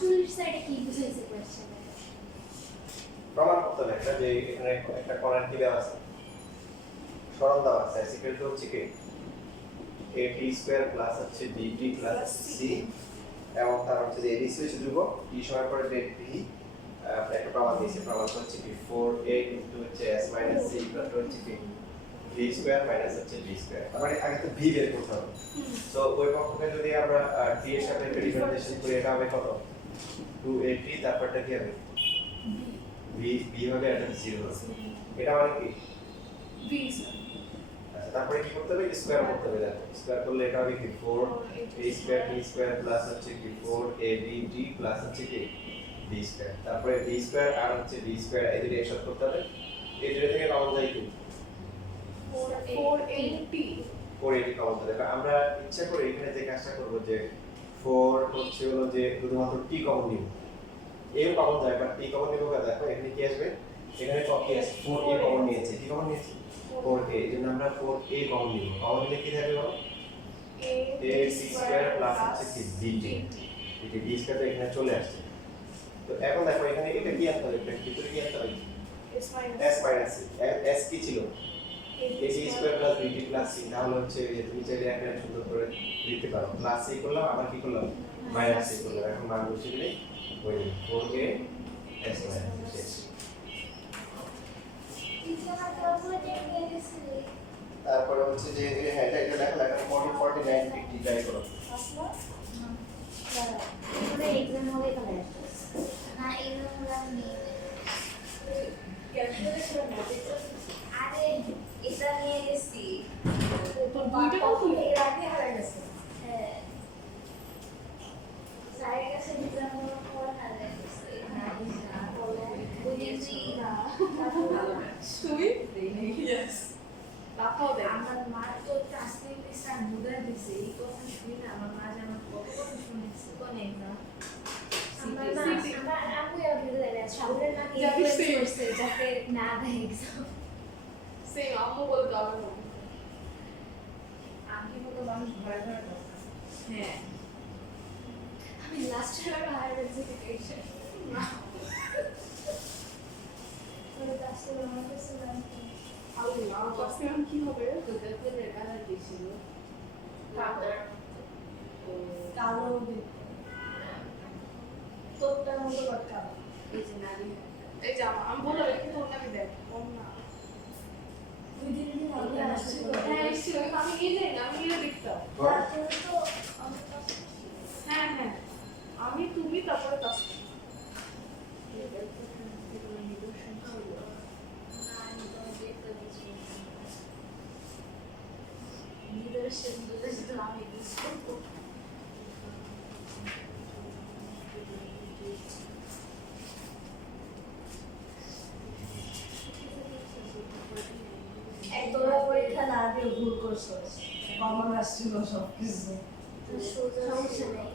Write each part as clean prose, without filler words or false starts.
48 সাইডে কি বুঝাইছে কোশ্চেনে? প্রমাণ করতে হবে একটা যে এখানে একটা কোণের কি দেওয়া আছে, সরণ দেওয়া আছে, সিকেল টু হচ্ছে কি at স্কয়ার প্লাস হচ্ছে dt প্লাস c, এবং তার হচ্ছে যে abc হচ্ছে ধ্রুবক, t সময় পরে ডেট v, একটা প্রমাণ দিয়েছে, প্রমাণ হচ্ছে কি 4a ইনটু হচ্ছে s minus c equal to হচ্ছে কি v স্কয়ার মাইনাস হচ্ছে d স্কয়ার। তার মানে আগে তো v বের করতে হবে। সো ওই পক্ষকে যদি আমরা t এর সাথে ডিফারেন্সিয়েশন করি, এটা হবে কত 2at, তারপরটা কি হবে v, v হবে এটা 0, এটা মানে কি v স্যার। আচ্ছা, তারপরে কি করতে হবে, স্কয়ার করতে হবে। দেখো স্কয়ার করলে এটা হবে কি 4a square t square plus হচ্ছে কি 4ab t প্লাস হচ্ছে কি b স্কয়ার, তারপরে b স্কয়ার আর হচ্ছে d স্কয়ার, এই দুটো একসাথে করতে হবে। এই দুটো থেকে কমন যায় কি 480 4a কমন যাবে। আমরা ইচ্ছা করে এখানে যে কাজটা করব যে 4 হচ্ছে হলো যে শুধুমাত্র t কমন নিব, এও কমন যায়, বাট t কমন নিব। দেখো এখানে কি আসবে, এখানে কপি আছে 4a কমন নিয়েছে, কি কমন নিয়েছে 4a, এই জন্য আমরা 4a কমন নিব। কমন নিলে কি থাকবে বলো, a c স্কয়ার প্লাস হচ্ছে কি dt, dt d স্কয়ার তো এখানে চলে আসছে। তো এখন দেখো এখানে এটা কি আনতে হবে, ভিতরে কি আনতে হবে s s minus c, s কি ছিল a c square plus dt plus c, তাহলে হচ্ছে যে তুমি চাইলে একটা সুন্দর করে লিখতে পারো, প্লাস c করলাম আবার কি করলাম মাইনাস c করলাম, এখন মান বসিয়ে দিলে হয়ে যাবে 4a s মাইনাস c। তারপরে হচ্ছে যে হ্যাঁ এটা লেখা লেখা 40 49 50 ট্রাই করো। মানে এক্সাম হবে তাহলে না এক্সাম হলে আমি ক্যালকুলেশন আরে এটা নিয়ে গেছি তো দুইটা কখন এর আগে হারাই গেছে। হ্যাঁ স্যারের কাছে এক্সাম হওয়ার পর হারিয়ে গেছে বুঝেছি না তুই ইয়েস তাকাও দেখ আমার মা তো আসতে স্যার বুঝাই দিছে এই কথা শুনে না আমার মা যেন কত কথা শুনেছে কোন এক্সাম আমার মা আমার আপু বুঝাই না সামনের নাকি ইনফ্লুয়েন্স করছে যাতে না দেয় এক্সাম সেম আম্মু বলতো আমার আমি মতো মানুষ ঘরে ঘরে দরকার হ্যাঁ আমি লাস্ট ইয়ার হায়ার এডুকেশন না ওটা আসলে আমার কাছে জানতে আল্লাহ পাসিয়াম কি হবে তোদের পেলে কালার কি ছিল? কালো তোরটার মতো কথা এই যে নারী এই যে আমি বললাম এটা কিন্তু ওনাকে দেখ কম না দুই দিন দিন আগে আসছিল হ্যাঁ এসেছিল কিন্তু আমি এই যাই না আমি এটা দেখতাম তারপরে তো অনেক হ্যাঁ হ্যাঁ আমি তুমি তারপরে তাসফি নিদর্শন দুটো আমি বুঝবো তোরা পরীক্ষা না দিয়ে ভুল করছিস কমন আসছিল সব কিছু সমস্যা নেই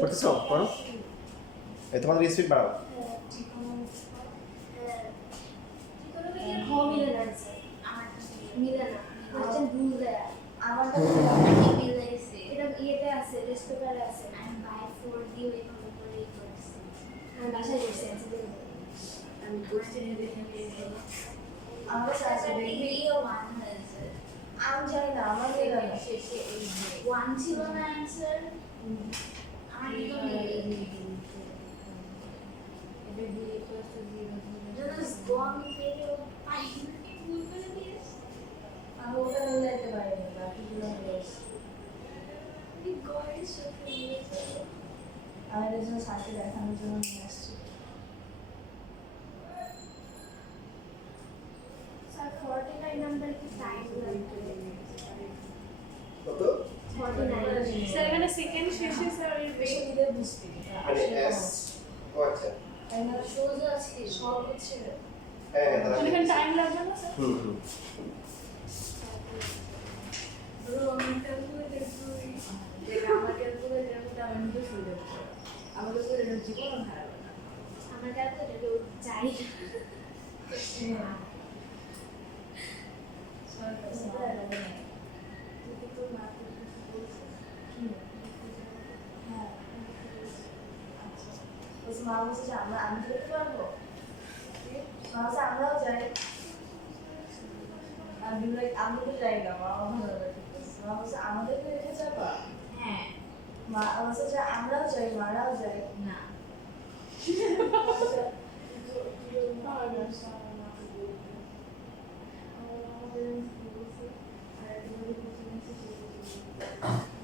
করতেছো করো, এই তোমাদের স্পিড বাড়াও। মিলে না আমার মিলে না কোশ্চেন ভুল দেয়া আমার মিলে গেছে এটা ইয়েতে আছে টেস্ট পেপারে আছে আমি বাই 4 দিয়ে এভাবে করেই করছি আমি বাসায় গেছি আমি কোশ্চেনে দেখে নিয়েছি আমার কাছে ডিগ্রিও 1 হয়েছে আমি জানি না আমার মেয়ে না শেষে এই 1 ছিল না অ্যানসার আমার কিন্তু এটা দিয়ে ক্লাসে দিয়ে জাস্ট গন পেরে পাই ভুল করে দিয়েছি আমি ওটা মিলাইতে পারিনি বাকিগুলো মিলাইছি গয়ের সাথে মিলেছে আমি এর জন্য সাথে দেখানোর জন্য নিয়ে আসছি স্যার 49 নাম্বার কি টাইম লাগবে কত 49 স্যার এখানে সেকেন্ড শেষে স্যার এই বেশি দিলে বুঝতে মানে s, ও আচ্ছা তাই না সোজা আছে সব হচ্ছে হ্যাঁ হ্যাঁ তাহলে এখানে টাইম লাগবে না স্যার হুম হুম আমি ক্যালকুলেটর করি যে আমার ক্যালকুলেটর মধ্যে আমার নিজে শুরু যাচ্ছে আমার উপরে এটা জীবন হারাবে না আমার কাছে এটা যাই তুই তো না করতে বলছিস হ্যাঁ মা বলছে যে আমি যেতে পারবো, মা বলছে আমরাও যাই। আমি তো যাই না, মা আমার ভালো লাগে। মা বলছে আমাদেরকে রেখে যাবা? হ্যাঁ মা বলছে যে আমরাও যাই, মারাও যাই। না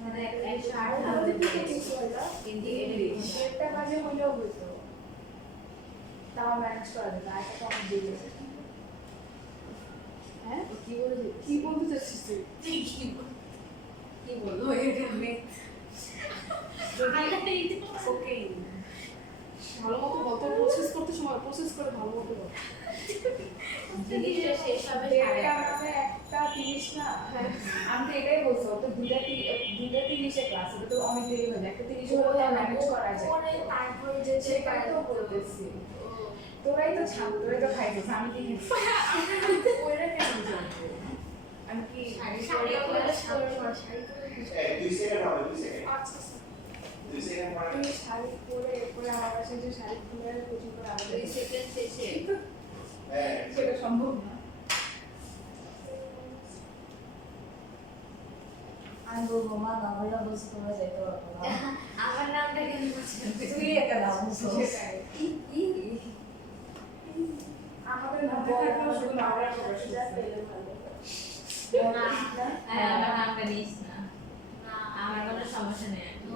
মানে একটা আমাদের দিকে কিছু হয় না। কিন্তু দেড়টা বাজে হলেও হইতো, তাও ম্যানেজ করা যেত। আর একটা অনেক দেরি হয়েছে। হ্যাঁ কি বলতে চাচ্ছিস তুই? কি বলবো এটা আমি ওকে ভালো মতো বলতে, প্রসেস করতে সময় প্রসেস করে ভালো মতো বল। জিনিসটা শেষ হবে দেড়টা মানে 1:30 না? আমি তো এটাই বলছি, ও তো 2:30 ক্লাস, এটা তো অনেক দেরি হয়ে যায়। 1:30 হলে ম্যানেজ করা যায়। পরে তারপরে যে সেটাই তো বলতেছি। তোরাই তো ছাত্র, তোরাই তো খাইছিস, আমি কি খাইছি? ওইটা কেন জানবো? আমি কি শাড়ি পরে এই 2 সেকেন্ড হবে, 2 সেকেন্ড। আচ্ছা 2 সেকেন্ড পরে তুমি শাড়ি পরে এরপরে আমার কাছে যে শাড়ি খুলে কোচিং করে আমাদের দুই সেকেন্ড শেষে হ্যাঁ সেটা সম্ভব না। আমি বলবো মা নামটা বলছে তোমরা যাইতে পারবো না। আমার নামটা কেন বলছেন তুই একা নাম বলছো। সেটাই। আমাদের মধ্যে থাকলেও শুধু আমরা প্রকাশ যা করছি। পেলে ভালো। না আমার নামটা নিস না আমার কোনো সমস্যা নেই আর কি।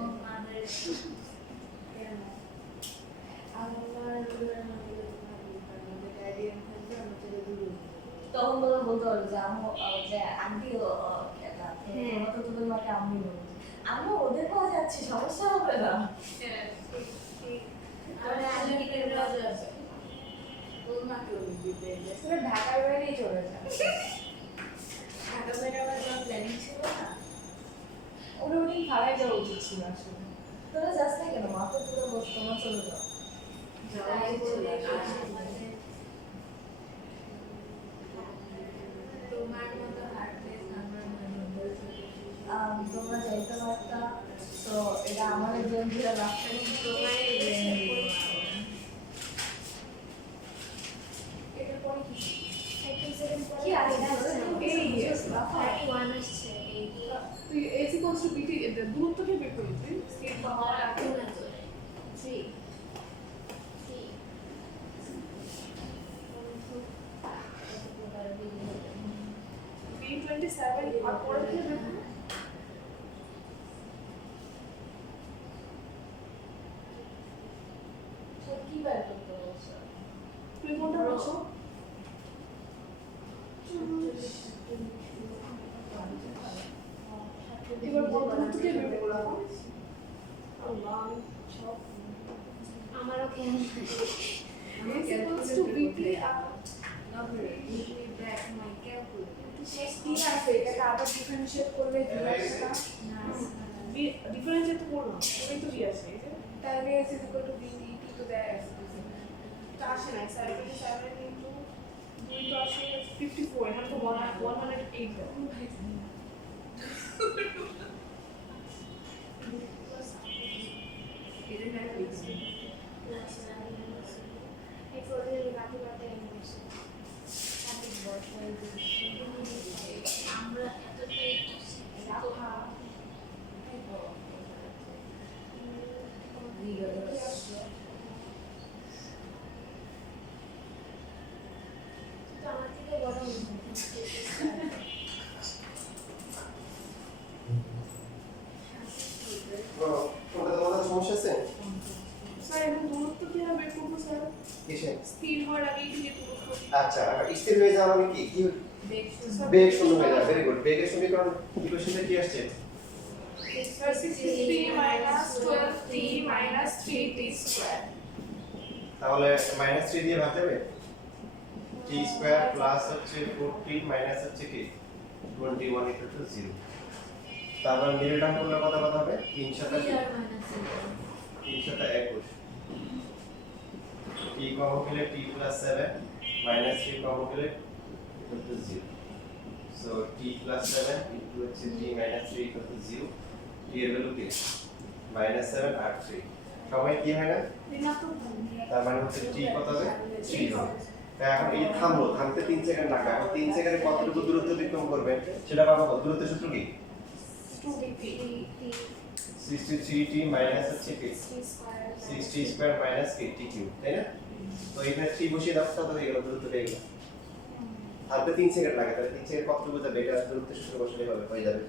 তখন বলে বলতে পারো যে যে আন্টিও খেলা, তোমরা তো তোদের মাকে আম্মি বলছো। আমরা ওদের পাওয়া যাচ্ছে, সমস্যা হবে না। তোরা ঢাকার বাইরেই চলে যা। ওরা ওদিন ভাড়ায় যাওয়া উচিত ছিল আসলে। তোরা যাস না কেন? মা তো তোরা বস, তোমরা চলে যাও। তোমার মতো হার্টলেস আমার মতো তোমরা যাইতে পারতা, তো এটা আমার একজন ধরে রাখতে। তোমারই এটার পরে কি? কি আছে? এই তুই এস ইকুয়ালস টু বিটি দূরত্ব কে বের করলি তুই? স্কেল পাওয়ার আগে B27 আর পরে কি বের করলি? কি বার করতে বলছো? তুই কোনটা বলছো? এবার বল দূরত্ব কে বের করলাম? আল্লাহ সব আমারও খেয়াল এস ইকুয়ালস টু বিটি কি আছে? এটাকে আবার ডিফারেন্সিয়েট করলে কি আসে না? ডিফারেন্সিয়েট তো করলাম, ওটাই তো কি আছে এই যে তাহলে s is equal to b dt to the s তা আসে না 77 ইনটু 2 তো আসে 54, এখানে তো 108 দেবো। আমরা এতটাই আমার থেকে বড় কোনটা তোমাদের সমস্যা আছে? স্যার এখন দূরত্ব কিভাবে বের করবো স্যার? কিসে? স্থির হওয়ার আগেই কি দূরত্ব? আচ্ছা, স্থির হয়ে যাওয়া মানে কি বেগ শূন্য হয়ে যাবে। Very good. বেগের সমীকরণ ইকুয়েশনে কি আসছে? 63 minus 12t minus 3t square. তাহলে -3 দিয়ে ভাগ যাবে। t স্কয়ার প্লাস হচ্ছে 14 মাইনাস হচ্ছে কি 21 0। তারপর মিডল টার্ম করলে কত হবে? 3 সাথে 21। t কমন গেলে t + 7 -3 কমন গেলে = 0। সো t + 7 ইনটু হচ্ছে t - 3 = 0। t এর ভ্যালু কি? -7 আর 3 সময় কি হয় না, ঋণাত্মক হবে। তার মানে হচ্ছে টি কত হবে 3 হবে। তাই এখন এই থামলো, থামতে 3 সেকেন্ড লাগবে। এখন 3 সেকেন্ডে কতটুকু দূরত্ব অতিক্রম করবে সেটা পাবো। দূরত্বের সূত্র কি 2t 63t মাইনাস হচ্ছে কি 60 স্কয়ার মাইনাস কি t কিউব, তাই না? তো এখানে 3 বসিয়ে দাও, কত হয়ে গেল দূরত্ব পেয়ে গেল। হাতে 3 সেকেন্ড লাগে, তাহলে 3 সেকেন্ড কতটুকু যাবে এটা দূরত্বের সূত্র বসালে হবে, হয়ে যাবে।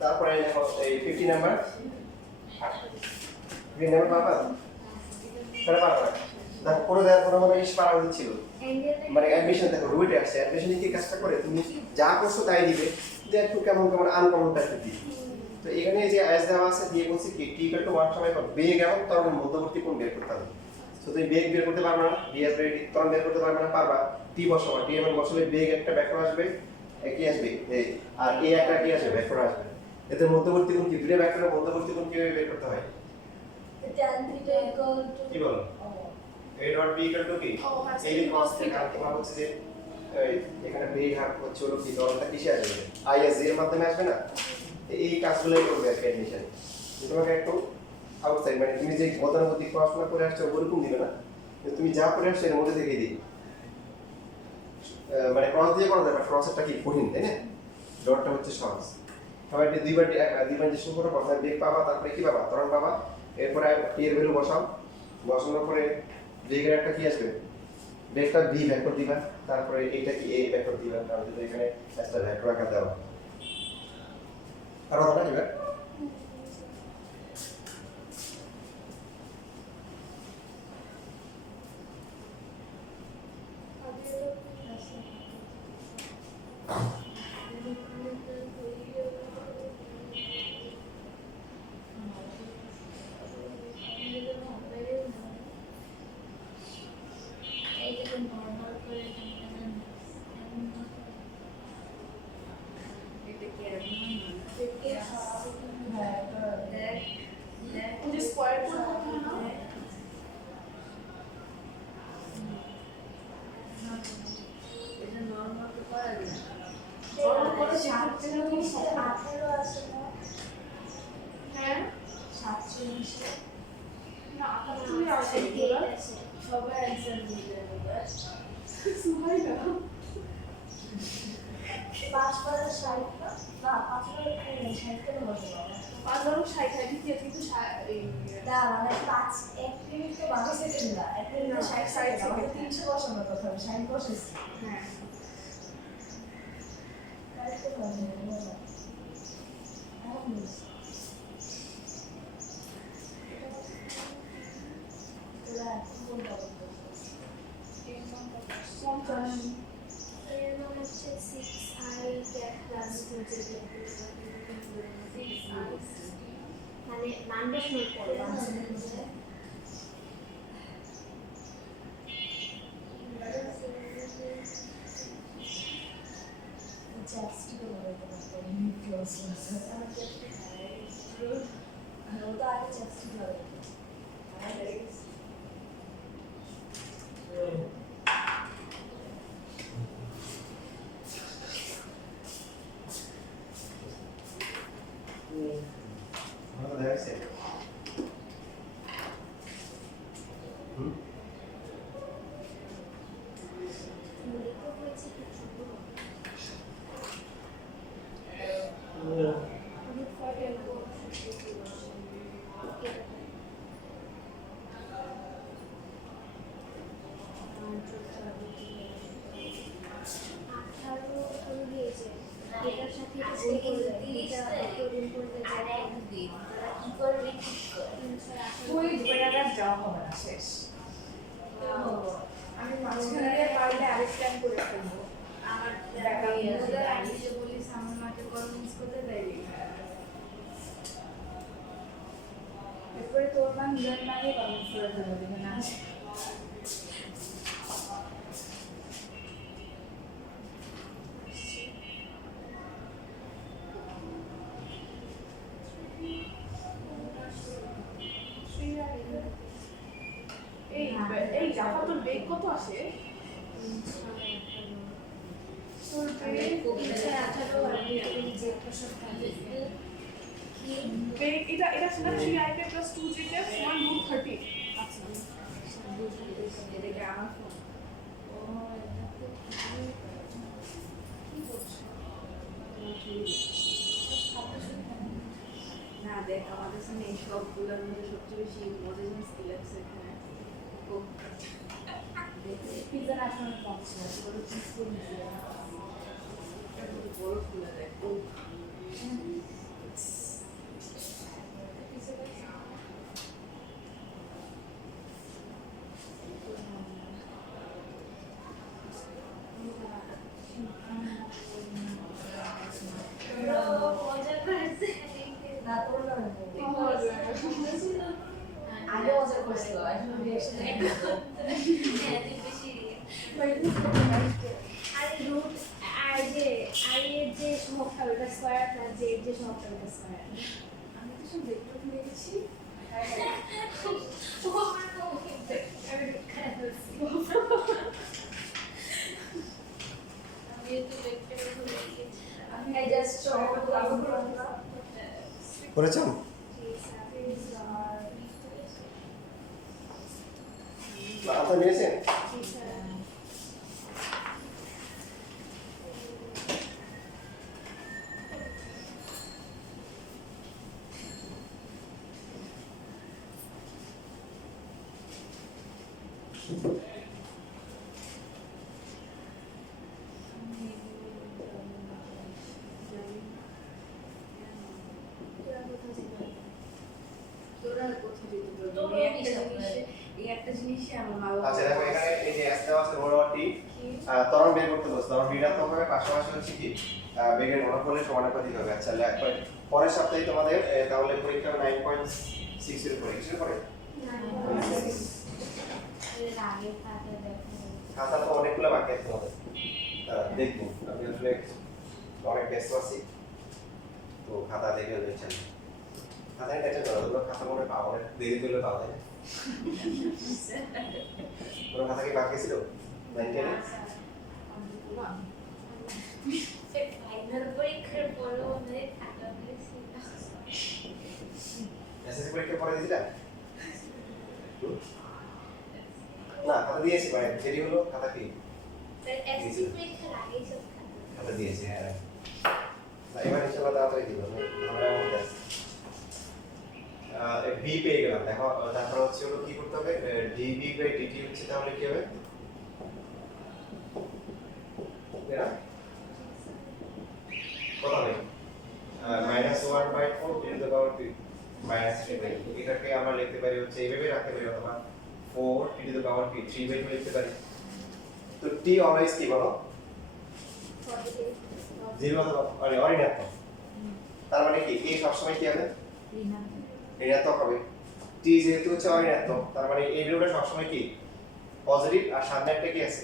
তারপরে দেখো এই 50 নাম্বার 50 নাম্বার পাবা, তাহলে পারবা না। দেখো পুরো দেওয়ার পরে মানে ইস পারা উচিত ছিল। মানে অ্যাডমিশন দেখো রুটে আসছে, অ্যাডমিশনে কি কাজটা করে তুমি যা করছো তাই দিবে, যে একটু কেমন কেমন আনকমন টাইপের দিবে। তো এখানে যে আইস দেওয়া আছে দিয়ে বলছি কি টি ইকুয়াল টু 1 সময় পর বেগ এবং ত্বরণের মধ্যবর্তী কোণ বের করতে হবে। তো তুমি বেগ বের করতে পারবে না, বি এর ত্বরণ বের করতে পারবে না, পারবা টি বসাবা, টি এর বসালে বেগ একটা ভেক্টর আসবে, কি আসবে এই, আর এ একটা কি আসবে ভেক্টর আসবে। এদের মধ্যবর্তী কোণ কি, দুটো ভেক্টরের মধ্যবর্তী কোণ কিভাবে বের করতে হয় tan theta equal to কি বলো, a dot b equal to কি a b cos থিটা। তোমার হচ্ছে যে এখানে বেগ হার হচ্ছে হলো কি ত্বরণটা কিসে আসবে, i এর এর মাধ্যমে আসবে না। এই কাজগুলোই করবে একটা অ্যাডমিশন। তোমাকে একটু আউটসাইড মানে তুমি যে গতানুগতিক পড়াশোনা করে আসছো ওরকম দিবে না, তুমি যা করে আসছো এর মধ্যে থেকে দিই। মানে ক্রস দিয়ে করা যাবে, ক্রসেরটা কি কঠিন তাই না, ডটটা হচ্ছে সহজ। সবাই দুইবার যে শুরু করো, প্রথমে বেগ পাবা, তারপরে কি পাবা ত্বরণ পাবা, এরপরে টি এর ভ্যালু বসাও, বসানোর পরে বেগের একটা কি আসবে, বেগটা ভি ভেক্টর দিবা, তারপরে এইটা কি এ ভেক্টর দিবা, কারণ যেহেতু এখানে একটা ভেক্টর আকার দেওয়া। আর কথা দিবা ওই যে স্কয়ার করে হবে না, এটা নরমাল তো করা যায় না। নরমাল করে 18 আছে না হ্যাঁ 47 না তুমি আসে এগুলো সবাই অ্যান্সার দিতে হবে। সুমাই না 5 বারে 60 না 5 বারে 60 কেন বসে বাবা 5 বারো 60 হয় দ্বিতীয় কিন্তু না মানে 5 1 মিনিট তো 12 সেকেন্ড না 1 মিনিট 60 সেকেন্ড আমাকে 300 বসানোর কথা 60 বসেছি হ্যাঁ তাহলে তো বসে না তোরা কোন কথা এর নাম হচ্ছে 6i ক্যাপ প্লাস হচ্ছে মানে মানটা শুরু করলাম জাস্ট তো বলতে পারতো নিউক্লিয়াস আর ওটা আগে জাস্ট বলে আমাকে দেখা যাচ্ছে এটার সাথে ওই বেড়াটা যাওয়া হবে না শেষ আমি মাঝখানে দিয়ে পারলে আরেক টাইম করে ফেলবো আমার বলিস আমার মাকে কনভিন্স করতে দেয়নি এরপরে তোর মা নিজের নামে কমেন্ট করে দেবো দেখে না এই জাফা তোর বেগ কত আসে তোর আমি বেগ খুব ইচ্ছা 18 আর আমি যে প্রশ্ন থাকে কি বেগ এটা ছিল 3i plus 2j সমান √30 আচ্ছা এদিকে আমার ফোন ও এটা তো কি করছো না দেখ আমাদের সামনে এই সবগুলোর মধ্যে সবচেয়ে বেশি মজার স্কিল আছে এখানে পিজা আসলে পছন্দ করে চিজ করে বড় ফুলে দেখ মজা করছে না করলে আগে মজা করছিল এখন রিঅ্যাকশন হ্যাঁ বেশি আর রুট আর যে আর এর যে সহগটা ওটা স্কয়ার প্লাস জে এর যে সহগটা ওটা স্কয়ার আমি তো সব দেখতে ভুলে গেছি আমি খারাপ হচ্ছি আমি তো দেখতে ভুলে গেছি আমি জাস্ট করেছেন আপনারা নিয়েছেন তোরা কোথায় যেতে তোমরা পারবি কি এই একটা জিনিসই আমার মা বাবা আচ্ছা দেখো এখানে এই যে s দেওয়া আছে বড় টি ত্বরণ বের করতে বলছে ত্বরণ ঋণাত্মক হবে পাশাপাশি হচ্ছে কি বেগের ঘনফলের সমানুপাতিক হবে আচ্ছা পরের সপ্তাহে তোমাদের তাহলে পরীক্ষা 9.6 এর পরে কিসের পরে আগে খাতা দেখো খাতা তো অনেকগুলো বাকি আছে তোমাদের দেখবো আমি আসলে অনেক ব্যস্ত আছি তো খাতা দেখে দেখছেন খাতায় কাছে ধরো খাতা মনে পাওয়া অনেক দেরি করলে পাওয়া যায় কোনো খাতা কি বাকি ছিল 9-10 ফাইনাল পরীক্ষার পরেও আমাদের খাতা পেয়েছি এসএসসি পরীক্ষা পরে দিছিলা না খাতা দিয়েছি মানে দেরি হলো খাতা কি এসএসসি পরীক্ষার আগেই সব খাতা খাতা দিয়েছি হ্যাঁ না এবার ইনশাআল্লাহ তাড়াতাড়ি দিব আমরা মধ্যে ভি পেয়ে গেলাম দেখো তারপর হচ্ছে হলো কি করতে হবে ডিভি বাই ডিটি হচ্ছে তাহলে কি হবে এরা কত হবে -1/4 টি টু দ্য পাওয়ার 3 -3/2 এটাকে আমরা লিখতে পারি হচ্ছে এইভাবে রাখতে পারি অথবা 4 টি টু দ্য পাওয়ার 3/2 লিখতে পারি তো টি অলওয়েজ কি বলো 0 অথবা মানে অঋণাত্মক তার মানে কি এই সবসময় কি হবে ঋণাত্মক হবে টি যেহেতু হচ্ছে অঋণাত্মক তার মানে এই ভ্যালুটা সবসময় কি পজিটিভ আর সামনে একটা কি আছে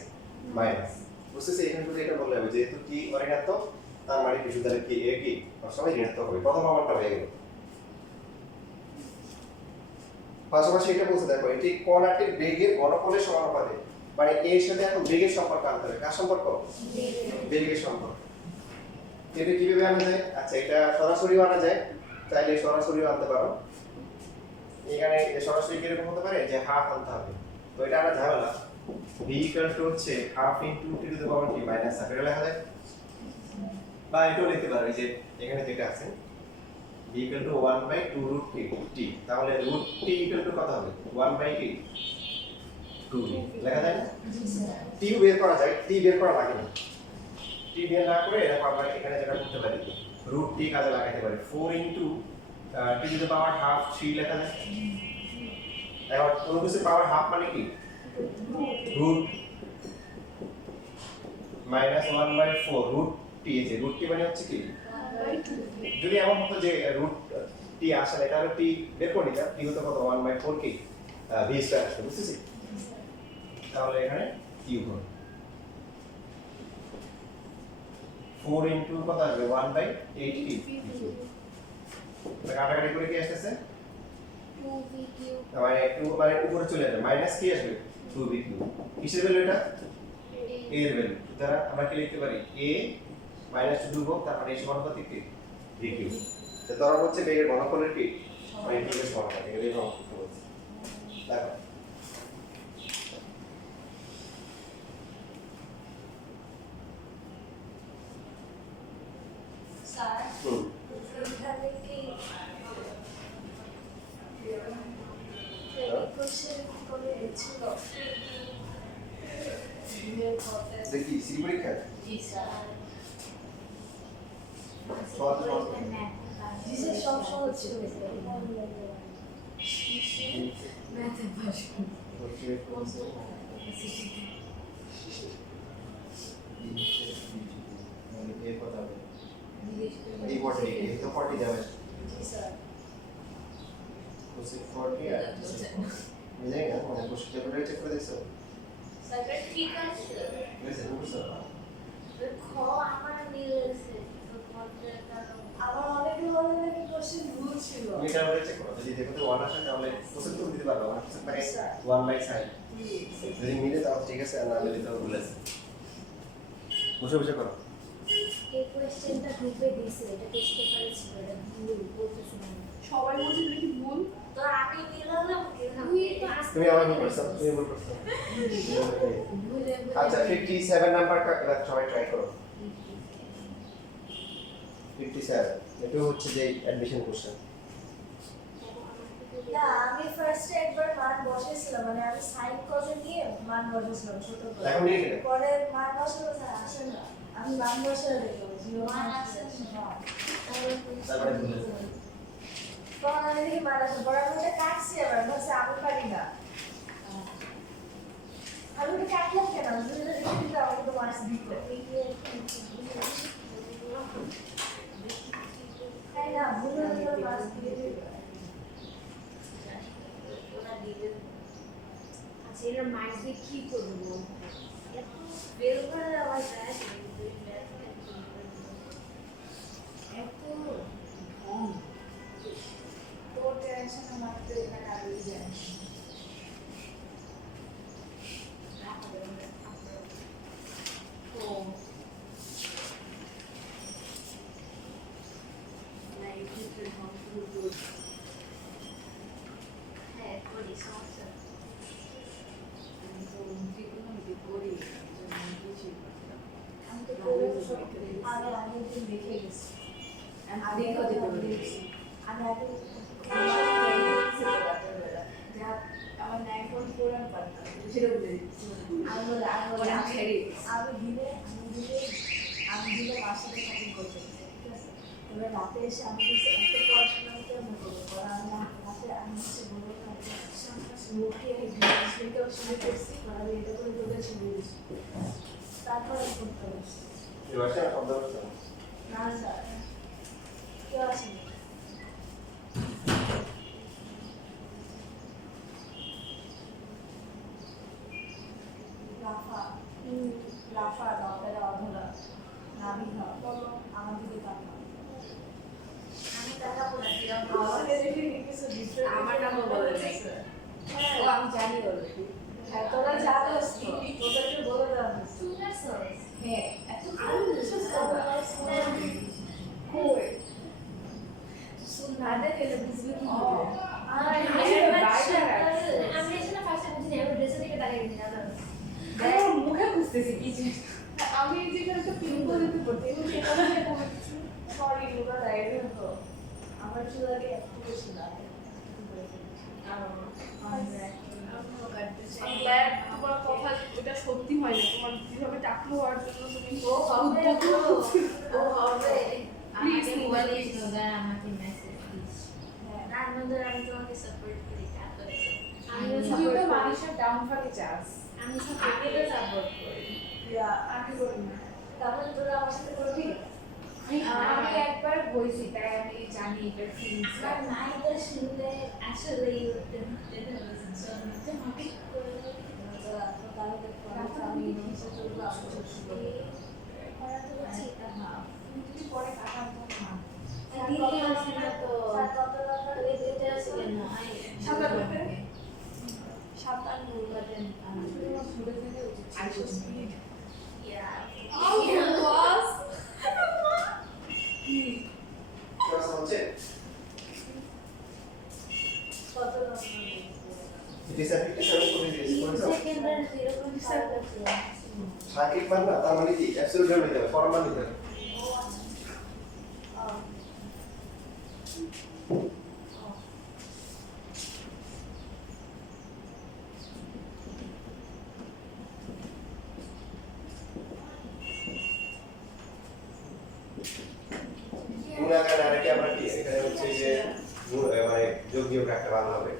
মাইনাস বুঝতেছি এখানে শুধু এটা বললে হবে যেহেতু টি অঋণাত্মক তার মানে কি শুধু কি এ কি সবসময় ঋণাত্মক হবে প্রথম প্রমাণটা হয়ে গেল পাশাপাশি এটা বলতে দেখো এটি কণাটির বেগের ঘনফলের সমানুপাতিক মানে এর সাথে এখন বেগের সম্পর্ক আনতে হবে কার সম্পর্ক বেগের সম্পর্ক এটা কিভাবে আনা যায় আচ্ছা এটা সরাসরিও আনা যায় চাইলে সরাসরিও আনতে পারো এখানে সরাসরি কিরকম হতে পারে যে হাফ আনতে হবে তো এটা আমরা ঝামেলা v হচ্ছে half into T to the power t minus half এটা লেখা যায় বা এটাও লিখতে পারো যে এখানে যেটা আছে v 1/2 রুট t তাহলে রুট t কত হবে 1/t 2 লেখা যায় না t বের করা যায় t বের করা লাগে না t বের না করে এরকম আমরা এখানে যেটা করতে পারি রুট t কাজে লাগাতে পারি 4 into T to the power half 3 লেখা যায় এখন কোন কিছু পাওয়ার হাফ মানে কি রুট -1/4 রুট টি আছে রুট টি মানে হচ্ছে কি যদি এমন হতো যে রুট টি আসলে তাহলে টি বের করে নিতাম টি হতো কত 1/4 কি v স্কয়ার আসবে বুঝছিস তাহলে এখানে কিউব হবে 4 ইনটু কত আসবে 1/8 কি কাটাকাটি করে কি আসছে 2v কিউব মানে 2 মানে উপরে চলে যাবে মাইনাস কি আসবে 2v কিউব কিসের ভ্যালু এটা এই a এর ভ্যালু সুতরাং আমরা কি লিখতে পারি a মাইনাস 2 ধ্রুবক তার মানে সমানুপাতিক কি dq তো ত্বরণ হচ্ছে বেগের ঘনফলের কি ইন্টিগ্রাল সমানুপাতিক এটাই আমরা করতে বলছি দেখো স্যার হুম এখানে কি কোশ্চেন করে ছিল দেখি সি পরীক্ষা জি স্যার সহজ সহজ জিসে সব সহজ ছিল ম্যাথে পাস এই পটি এই তো পটি যাবে জি স্যার কোসিক 40 আর মিলেগা মানে কোসিক পেপারে চেক করে দেখছো স্যার ঠিক আছে বুঝছো বুঝছো খ আমার মিলেছে আমার অনেকগুলো অনেক কোশ্চেন ভুল ছিল তুমি পেপারে চেক করো যদি দেখো তো 1 আসে তাহলে কোসিক তো দিতে পারবে 1 কোসিক মানে স্যার 1 বাই sin যদি মিলে তাও ঠিক আছে আর না মিলে তাও ভুল আছে বসে বসে করো এই কোশ্চেনটা গ্রুপে দিয়েছে এটা টেস্ট পেপারে ছিল এটা ভুল বলতেছি না সবাই বলছে এটা কি ভুল? তো আমি মিলালাম তুই তো আস্তে তুমি আমার ভুল করছো তুমি ভুল করছো ভুলে আচ্ছা 57 নাম্বারটা এবার সবাই ট্রাই করো 57 এটা হচ্ছে যে অ্যাডমিশন কোশ্চেন না আমি ফার্স্টে একবার মান বসেছিলাম মানে আমি সাইন কজে নিয়ে মান বসেছিলাম ছোট করে এখন নিয়ে গেলে পরে মান বসানো স্যার আসে না আমি মান বসানো দেখলাম জিরো মান আসে না তারপরে ভুল আছে তখন আমি দেখি মান আসে পরে আমি ওটা কাটছি আবার ভাবছি আমি পারি না আমি ওটা কাটলাম কেন আমি যদি ওটা রেখে দিতাম আমাকে তো মার্কস দিত তাই না ভুল হলে মার্কস দিয়ে দিবে ওরা দিবে আচ্ছা এর মার্কস দিয়ে কি করবো বের করে দেওয়া যায় এত কম তোর টেনশন আমার তো এখানে আগেই জানি তো না এই ক্ষেত্রে সম্পূর্ণ হ্যাঁ করি সমস্যা আমি তো ত্রিকোণমিতি করি জন্য বুঝি আমি তো করে আগে আমি একদিন দেখে গেছি আমি দেখো যেতে বলেছি আমি আগে আমার 9.4 আমি পারতাম সেটা বলে দিচ্ছি আমি দিলে মার সাথে শপিং করতে গেছি, ঠিক আছে এবার রাতে এসে আমি বলছি এত পড়াশোনা আমি কেমন করবো পড়া আমি রাতে আমি হচ্ছে বলবো না মুখে শুনতে শুনে করছি আমি এটা করে তোদের শুনে দিচ্ছি তারপর আমি করতে পারছি এবার সে শব্দ করছো না স্যার কেউ আসেনি লাফা লাফা দরকারে অধরা নাবিহা আমার দিকে তাকা আমি তাকাবো না কিরকম আমাকে দেখে কিছু ডিফারেন্ট আমার নামও বলে নাই। হ্যাঁ ও আমি জানি অলরেডি হ্যাঁ তোরা জানোস তো তোদেরকে বলে দেওয়া হয়েছে শুনেছ হ্যাঁ এত আমি বিশ্বাস করবো না কই শুন না দেখে বুঝবি কি ও, করে আমার আমি এসে না ফার্স্টে বুঝিনি আমি ড্রেসের দিকে তাকিয়ে দিই জানো আমার মুখে খুঁজতেছি কি জিনিস আমি যেখানে একটা পিন করে দিতে পারছি এবং সেখানে সরি লুকা লাইরে হতো আমার চুল আগে এত বেশি না I'm glad তোমার কথা এটা সত্যি হয়নি তোমার যেভাবে টাকলু হওয়ার জন্য তুমি ও হবে ও হবে Please, আমাকে please, বলে please. সোজা আমাকে মেসেজ দিস তার মধ্যে আমি তোমাকে সাপোর্ট করি তারপরে আমিও তুই সাপোর্ট তো করি মানুষের ডাউনফলে চাস আমি তো সাপোর্ট করি আমি করি না তারপরে তোরা আমার সাথে করবি আমি একবার বইছি তাই আমি জানি এটার ফিলিংস আমার নাইটা শুনলে আসলে তোমাকে করে তাহলে আমি নিচে চলবো পড়া তো হচ্ছে এটা না যদি পরে কাটাম তো না দিদি আছে না তো স্যার কত টাকা ওই দিতে আছে কেন আই সাতান্ন বাজেন শুধু থেকে উচিত আইসো স্পিড ক্লাস হচ্ছে কত নম্বর? এটা সার্টিফিকেশন করে দিয়েছি করেছো সেকেন্ডার 0.5 আছে। সার্কিট মান না তার মানে কি অ্যাবসলিউট ভ্যালু নিতে হবে ফর্ম মান নিতে হবে গুণাকার আরেকটা আমরা কি এখানে হচ্ছে যে মানে যোগ বিয়োগ একটা ভালো হবে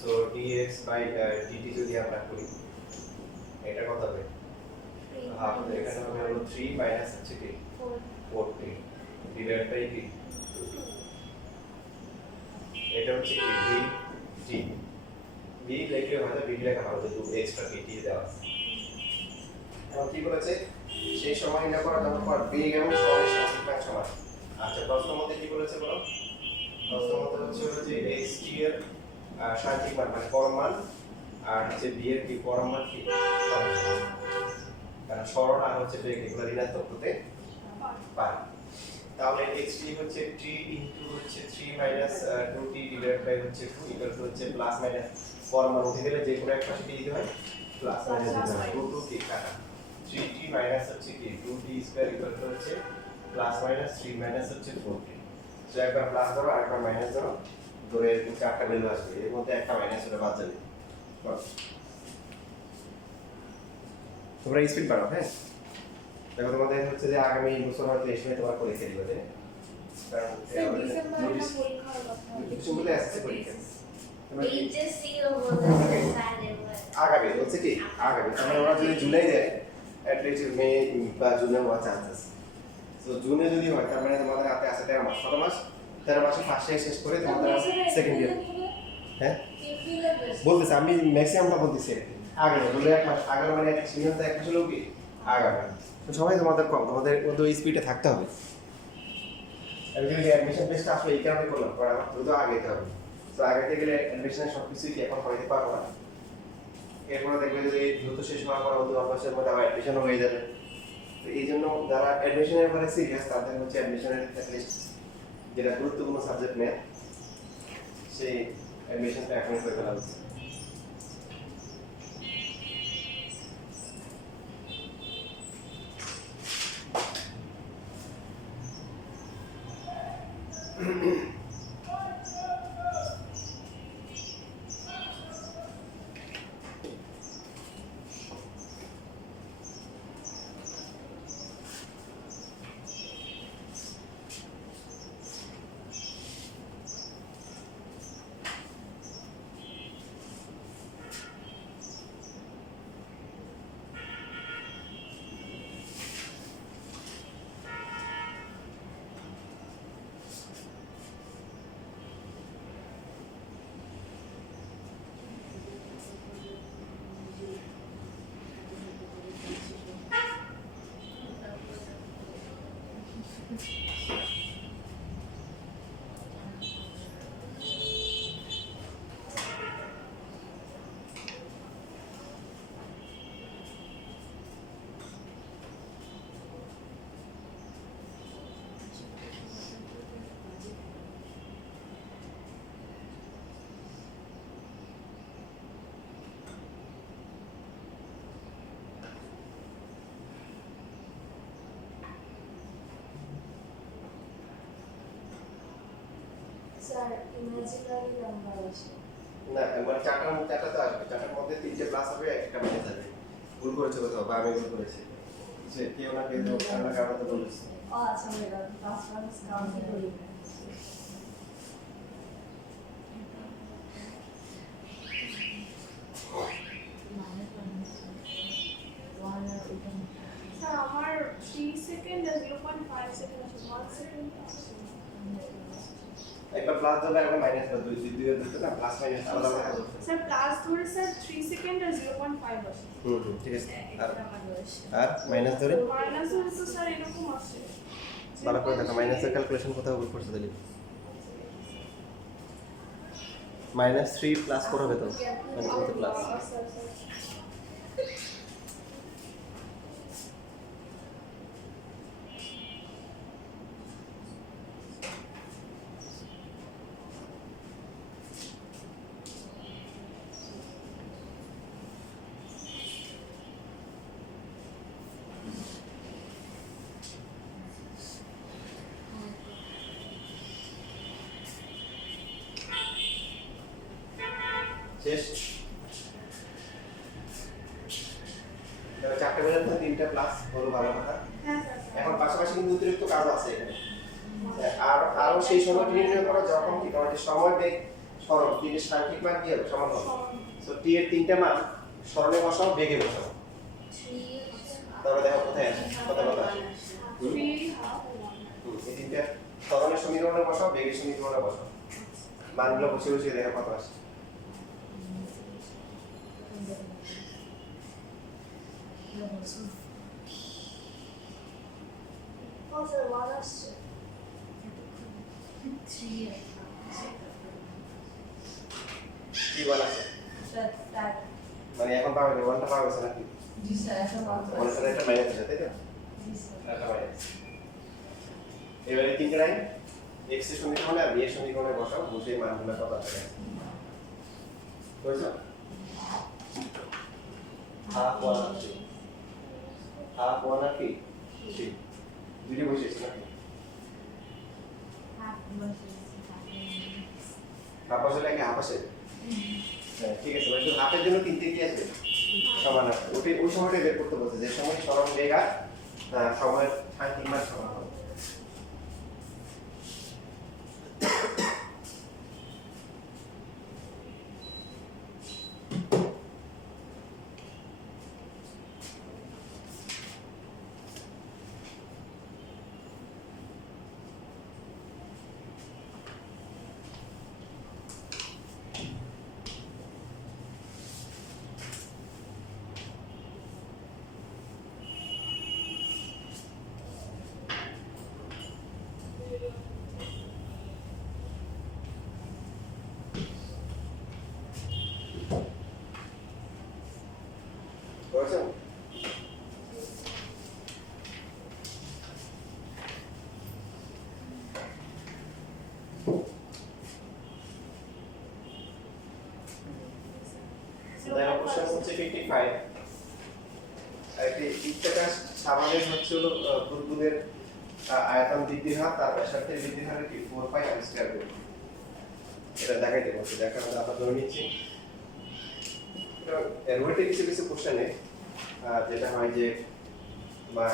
তো dx বাই dt যদি আমরা করি এটা কত হবে হাফ এখানে হবে হলো 3 মাইনাস হচ্ছে কি 4t ডিভাইড বাই কি এটা হচ্ছে কি v t v লিখলে হয়তো v লেখা ভালো যেহেতু এক্সট্রা pt দেওয়া আছে এখন কি বলেছে সেই সময় না করা যখন পর বেগ এবং সরের সাপেক্ষে সমান আচ্ছা প্রশ্নের মধ্যে কি বলেছে বলো প্রশ্নের মধ্যে হচ্ছে যে xt এর সাংখ্যিক মান মানে পরম মান আর হচ্ছে b এর কি পরম মান কি সমান কারণ সরল আর হচ্ছে বেগ এগুলো ঋণাত্মক হতে পারে তাহলে xt হচ্ছে t ইনটু হচ্ছে 3 মাইনাস 2t ডিভাইড বাই হচ্ছে 2 ইকুয়াল টু হচ্ছে প্লাস মাইনাস পরম মান উঠে গেলে যে কোনো এক পাশে কি দিতে হয় প্লাস মাইনাস দিতে হয় 2 কি কাটা 3t মাইনাস হচ্ছে কি 2t স্কয়ার ইকুয়াল টু হচ্ছে প্লাস মাইনাস 3 মাইনাস হচ্ছে 4t সো একবার প্লাস ধরো আর একবার মাইনাস ধরো ধরে এরকম চারটা ভ্যালু আসবে এর মধ্যে একটা মাইনাস হলে বাদ যাবে তোমরা স্পিড বাড়াও হ্যাঁ দেখো তোমাদের হচ্ছে যে আগামী বছর হয়তো এই সময় তোমার পরীক্ষা দিবে তাই না? কারণ ডিসেম্বরে একটা পরীক্ষা হবে কিছু বলে আসছে পরীক্ষা তোমরা কি- HSC ও বলে স্যার আগামী হচ্ছে কি আগামী তাহলে ওরা যদি জুলাই দেয় অ্যাটলিস্ট মে বা জুনে হওয়ার চান্স আছে তো জুনে যদি হয় তার মানে তোমাদের হাতে আছে 13 মাস কত মাস 13 মাসে ফার্স্ট ইয়ার শেষ করে তোমাদের সেকেন্ড ইয়ার হ্যাঁ বলতেছি আমি ম্যাক্সিমামটা বলতেছি আর কি। আগে বলে এক মাস আগে মানে এক সিনিয়র তো এক মাস হলো কি আগামী তো সবাই তোমাদের কম তোমাদের মধ্যে ওই স্পিডে থাকতে হবে আমি যদি অ্যাডমিশন টেস্ট আসলে এই কারণে করলাম পরে আমার দ্রুত আগাইতে হবে তো আগাইতে গেলে অ্যাডমিশনের সব কিছুই কি এখন হইতে পারবো না এরপরে দেখবে যে দ্রুত শেষ হওয়ার পর অত মাসের মধ্যে আবার অ্যাডমিশনও হয়ে যাবে তো এই জন্য যারা অ্যাডমিশনের ব্যাপারে সিরিয়াস তাদের হচ্ছে অ্যাডমিশনের অ্যাটলিস্ট যেটা গুরুত্বপূর্ণ সাবজেক্ট ম্যাথ সেই অ্যাডমিশনটা এখন করে ফেলা উচিত স্যার ইমাজিনারি নাম্বার আছে। না মানে চারটার তো আসবে চারটার মধ্যে তিনটে প্লাস হবে একটা মাইনাস আসবে ভুল করেছে কোথাও বা আমি ভুল করেছি যে কেউ না কেউ কারণ না কারণ তো বলেছে ও আচ্ছা ম্যাডাম পাঁচ মাস কাউন্ট করি স্যার আমার 3 সেকেন্ড আর 0.5 সেকেন্ড আছে 1 সেকেন্ড আছে একবার প্লাস দেবে একবার মাইনাস দেবে দুই দুই দিতে না প্লাস মাইনাস আলাদা আলাদা করতে স্যার প্লাস ধরে স্যার 3 সেকেন্ড আর 0.5 আছে ঠিক আছে আর মাইনাস ধরে মাইনাস ধরে তো স্যার এরকম আছে ভালো করে দেখো মাইনাসের ক্যালকুলেশন কোথাও ভুল করতে দিলি -3 প্লাস 4 হবে তো মানে কত প্লাস শেষ। তাহলে 4টা বেলার মধ্যে 3টা প্লাস হলো ভালো কথা। হ্যাঁ স্যার। এখন পাশাপাশি কিন্তু অতিরিক্ত কাজ আছে এখানে। আর আরো সেই সময়টি নির্ণয় করা যখন কি আমাদের সময় বেগ সরণ তিনের সাংখ্যিক মান কি হবে সমান হবে। সো টি এর 3টা মান সরণে বসাও বেগে বসাও। তাহলে দেখো কোথায় আছে কত আসে। 3 half 1. এই 3টা সরণের সমীকরণে বসাও বেগের সমীকরণে বসাও। মানগুলো বসে বসে দেখো কত আসে। ও স্যার 1 আসছে। কি বলা আছে মানে এখন পাবে না 1টা পাবে না নাকি জি স্যার এখন মনে করে একটা মাইনাস আছে তাই তো একটা মাইনাস এবারে 3টা লাইন x এর সমীকরণে আর b এর সমীকরণে বসাও বসে মানগুলো কত আসে বুঝছো হাফ 1 আসে হাফ 1 আর কি দুইটা বসেছে নাকি হাফ আসলে কি হাফ আসে হ্যাঁ ঠিক আছে মানে হাফের জন্য 3টা কি আছে সমান আছে ওই সময়টা বের করতে বলছে যে সময় সরণ বেগ আর সময়ের সাংখ্যিক মান সমান হবে বুঝছো দেখো কোশ্চেন হচ্ছে 55 একটি ইচ্ছাকাশ সামানের হচ্ছে হলো বুদবুদের আয়তন বৃদ্ধির হার তার ব্যাসার্ধের বৃদ্ধির হার কি 4 পাই আর স্কয়ার রুট এটা দেখাই দেবো দেখার মধ্যে আমরা ধরে নিচ্ছি এর রুটে কিছু কিছু কোশ্চেনে যেটা হয় যে তোমার